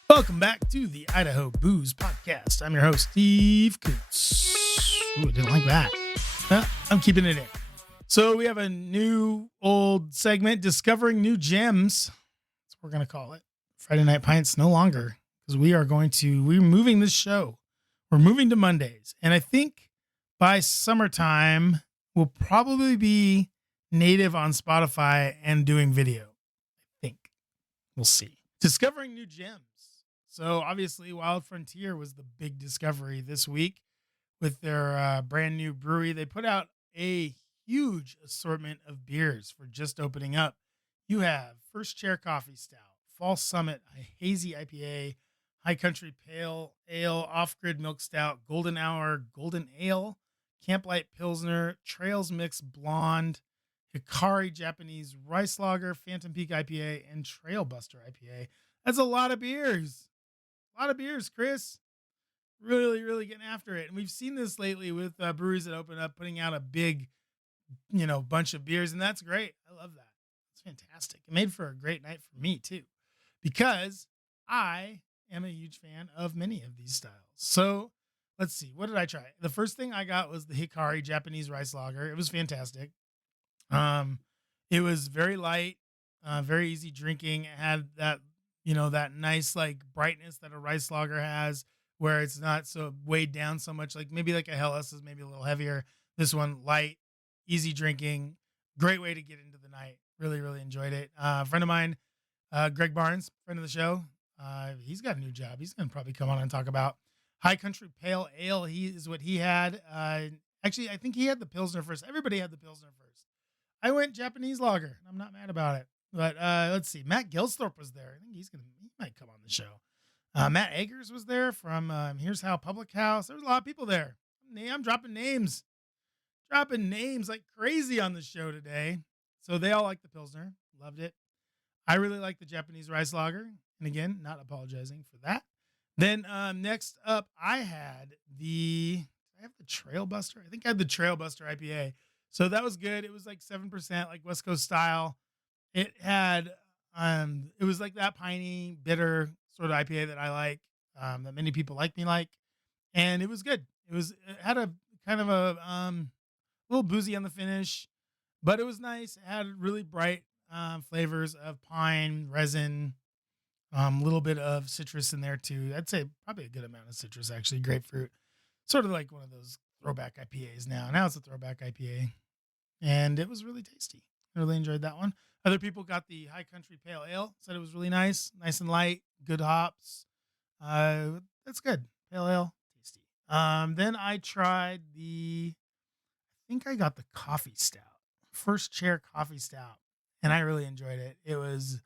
Welcome back to the Idaho Booze Podcast. I'm your host, Steve Coots. Ooh, I didn't like that. I'm keeping it in. So we have a new old segment, Discovering New Gems. That's what we're going to call it. Friday Night Pints no longer, because we're moving this show. We're moving to Mondays. And I think by summertime, we'll probably be native on Spotify and doing video. I think. We'll see. Discovering New Gems. So obviously Wild Frontier was the big discovery this week with their brand new brewery. They put out a huge assortment of beers for just opening up. You have First Chair Coffee Stout, Fall Summit, a hazy IPA, High Country Pale Ale, Off-Grid Milk Stout, Golden Hour, Golden Ale, Camplight Pilsner, Trails Mix Blonde, Hikari Japanese Rice Lager, Phantom Peak IPA, and Trail Buster IPA. That's a lot of beers. A lot of beers, Chris. Really, really getting after it. And we've seen this lately with breweries that open up, putting out a big, bunch of beers. And that's great. I love that. It's fantastic. It made for a great night for me, too, because I am a huge fan of many of these styles. So let's see. What did I try? The first thing I got was the Hikari Japanese Rice Lager. It was fantastic. It was very light. very easy drinking. It had that, that nice like brightness that a rice lager has, where it's not so weighed down so much. Like maybe like a Helles is maybe a little heavier. This one light, easy drinking, great way to get into the night. Really, really enjoyed it. A friend of mine, Greg Barnes, friend of the show, he's got a new job. He's going to probably come on and talk about High Country Pale Ale. He is what he had. Actually, I think he had the Pilsner first. Everybody had the Pilsner first. I went Japanese lager. I'm not mad about it. But let's see. Matt Gilsthorpe was there. I think he might come on the show. Matt Eggers was there from Here's How Public House. There was a lot of people there. I'm dropping names like crazy on the show today. So they all like the Pilsner. Loved it. I really like the Japanese rice lager. And again, not apologizing for that. Then next up, I have the Trailbuster. I think I had the Trailbuster IPA. So that was good. It was like 7%, like West Coast style. It had, it was like that piney, bitter sort of IPA that I like, that many people like me like. And it was good. It had a kind of a little boozy on the finish, but it was nice. It had really bright flavors of pine, resin, a little bit of citrus in there too. I'd say probably a good amount of citrus, actually. Grapefruit, sort of like one of those throwback IPAs now. Now it's a throwback IPA, and it was really tasty. I really enjoyed that one. Other people got the High Country Pale Ale, said it was really nice and light, good hops. That's good. Pale ale, tasty. Then I tried I think I got the coffee stout, First Chair Coffee Stout, and I really enjoyed it. It was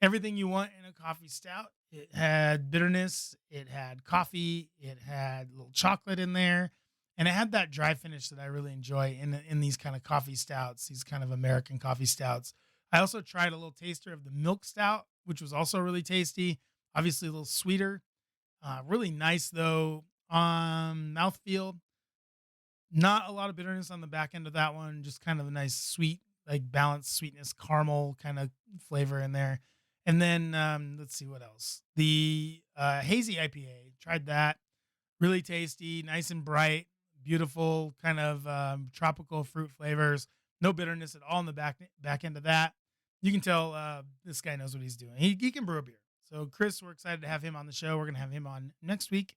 everything you want in a coffee stout. It had bitterness, it had coffee, it had a little chocolate in there, and it had that dry finish that I really enjoy in these kind of coffee stouts, these kind of American coffee stouts. I also tried a little taster of the milk stout, which was also really tasty. Obviously a little sweeter. Really nice though. Mouthfeel. Not a lot of bitterness on the back end of that one. Just kind of a nice sweet, like balanced sweetness, caramel kind of flavor in there. And then let's see what else. The hazy IPA. Tried that. Really tasty, nice and bright, beautiful kind of tropical fruit flavors. No bitterness at all in the back end of that. You can tell this guy knows what he's doing. He can brew a beer. So Chris, we're excited to have him on the show. We're going to have him on next week.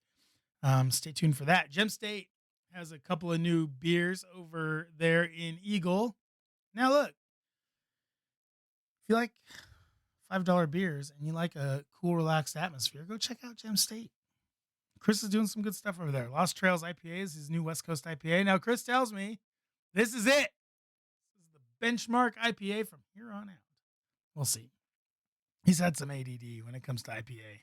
Stay tuned for that. Gem State has a couple of new beers over there in Eagle. Now look, if you like $5 beers and you like a cool, relaxed atmosphere, go check out Gem State. Chris is doing some good stuff over there. Lost Trails IPA is his new West Coast IPA. Now, Chris tells me this is it. This is the benchmark IPA from here on out. We'll see. He's had some ADD when it comes to IPA.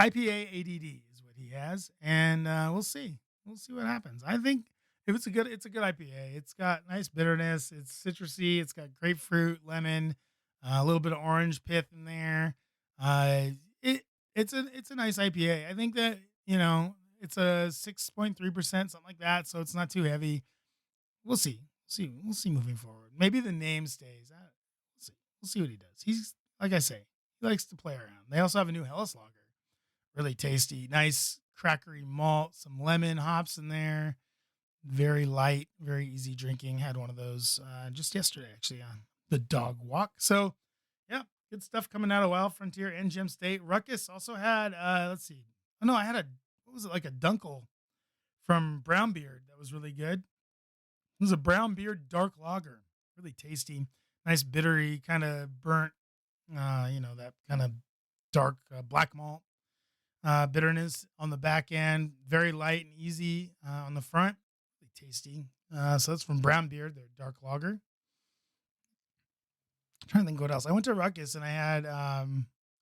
IPA ADD is what he has, and we'll see. We'll see what happens. I think it's a good IPA. It's got nice bitterness. It's citrusy. It's got grapefruit, lemon, a little bit of orange pith in there. It's a nice IPA. I think that it's a 6.3%, something like that. So it's not too heavy. We'll see. We'll see moving forward. Maybe the name stays. We'll see. We'll see what he does. He's, like I say, he likes to play around. They also have a new Helles lager. Really tasty, nice crackery malt, some lemon hops in there. Very light, very easy drinking. Had one of those just yesterday, actually, on the dog walk. So, yeah, good stuff coming out of Wild Frontier and Gem State. Ruckus also had, let's see. Oh, no, I had like a Dunkel from Brownbeard that was really good. It was a Brownbeard dark lager. Really tasty. Nice bittery, kind of burnt, that kind of dark black malt. Bitterness on the back end, very light and easy on the front. Really tasty. So that's from Brownbeard, their dark lager. I'm trying to think what else. I went to Ruckus and I had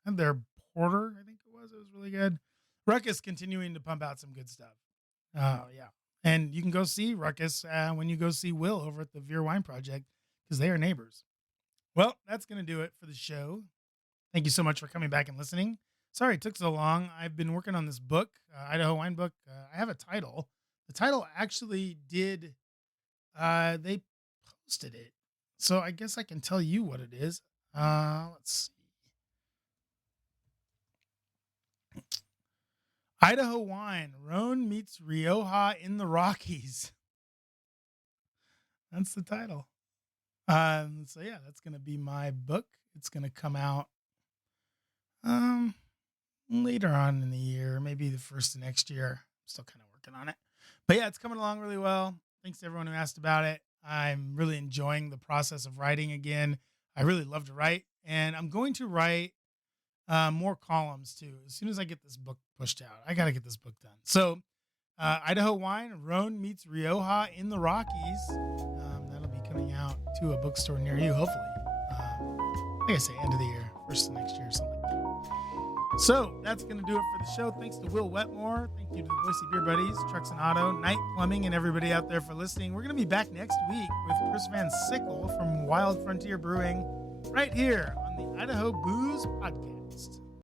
their porter, I think it was. It was really good. Ruckus continuing to pump out some good stuff. Yeah. And you can go see Ruckus when you go see Will over at the Veer Wine Project because they are neighbors. Well, that's going to do it for the show. Thank you so much for coming back and listening. Sorry it took so long. I've been working on this book, Idaho Wine Book. I have a title. The title actually they posted it. So I guess I can tell you what it is. Let's see. Idaho Wine, Rhone meets Rioja in the Rockies. That's the title. So yeah, that's going to be my book. It's going to come out later on in the year, maybe the first of next year. I'm still kind of working on it. But yeah, it's coming along really well. Thanks to everyone who asked about it. I'm really enjoying the process of writing again. I really love to write, and I'm going to write more columns too. As soon as I get this book pushed out, I got to get this book done. So Idaho Wine, Rhone meets Rioja in the Rockies. That'll be coming out to a bookstore near you, hopefully. Like I say, end of the year, first of next year, something like that. So that's going to do it for the show. Thanks to Will Wetmore. Thank you to the Boise Beer Buddies, Trucks and Auto, Night Plumbing, and everybody out there for listening. We're going to be back next week with Chris Van Sickle from Wild Frontier Brewing right here on the Idaho Booze Podcast.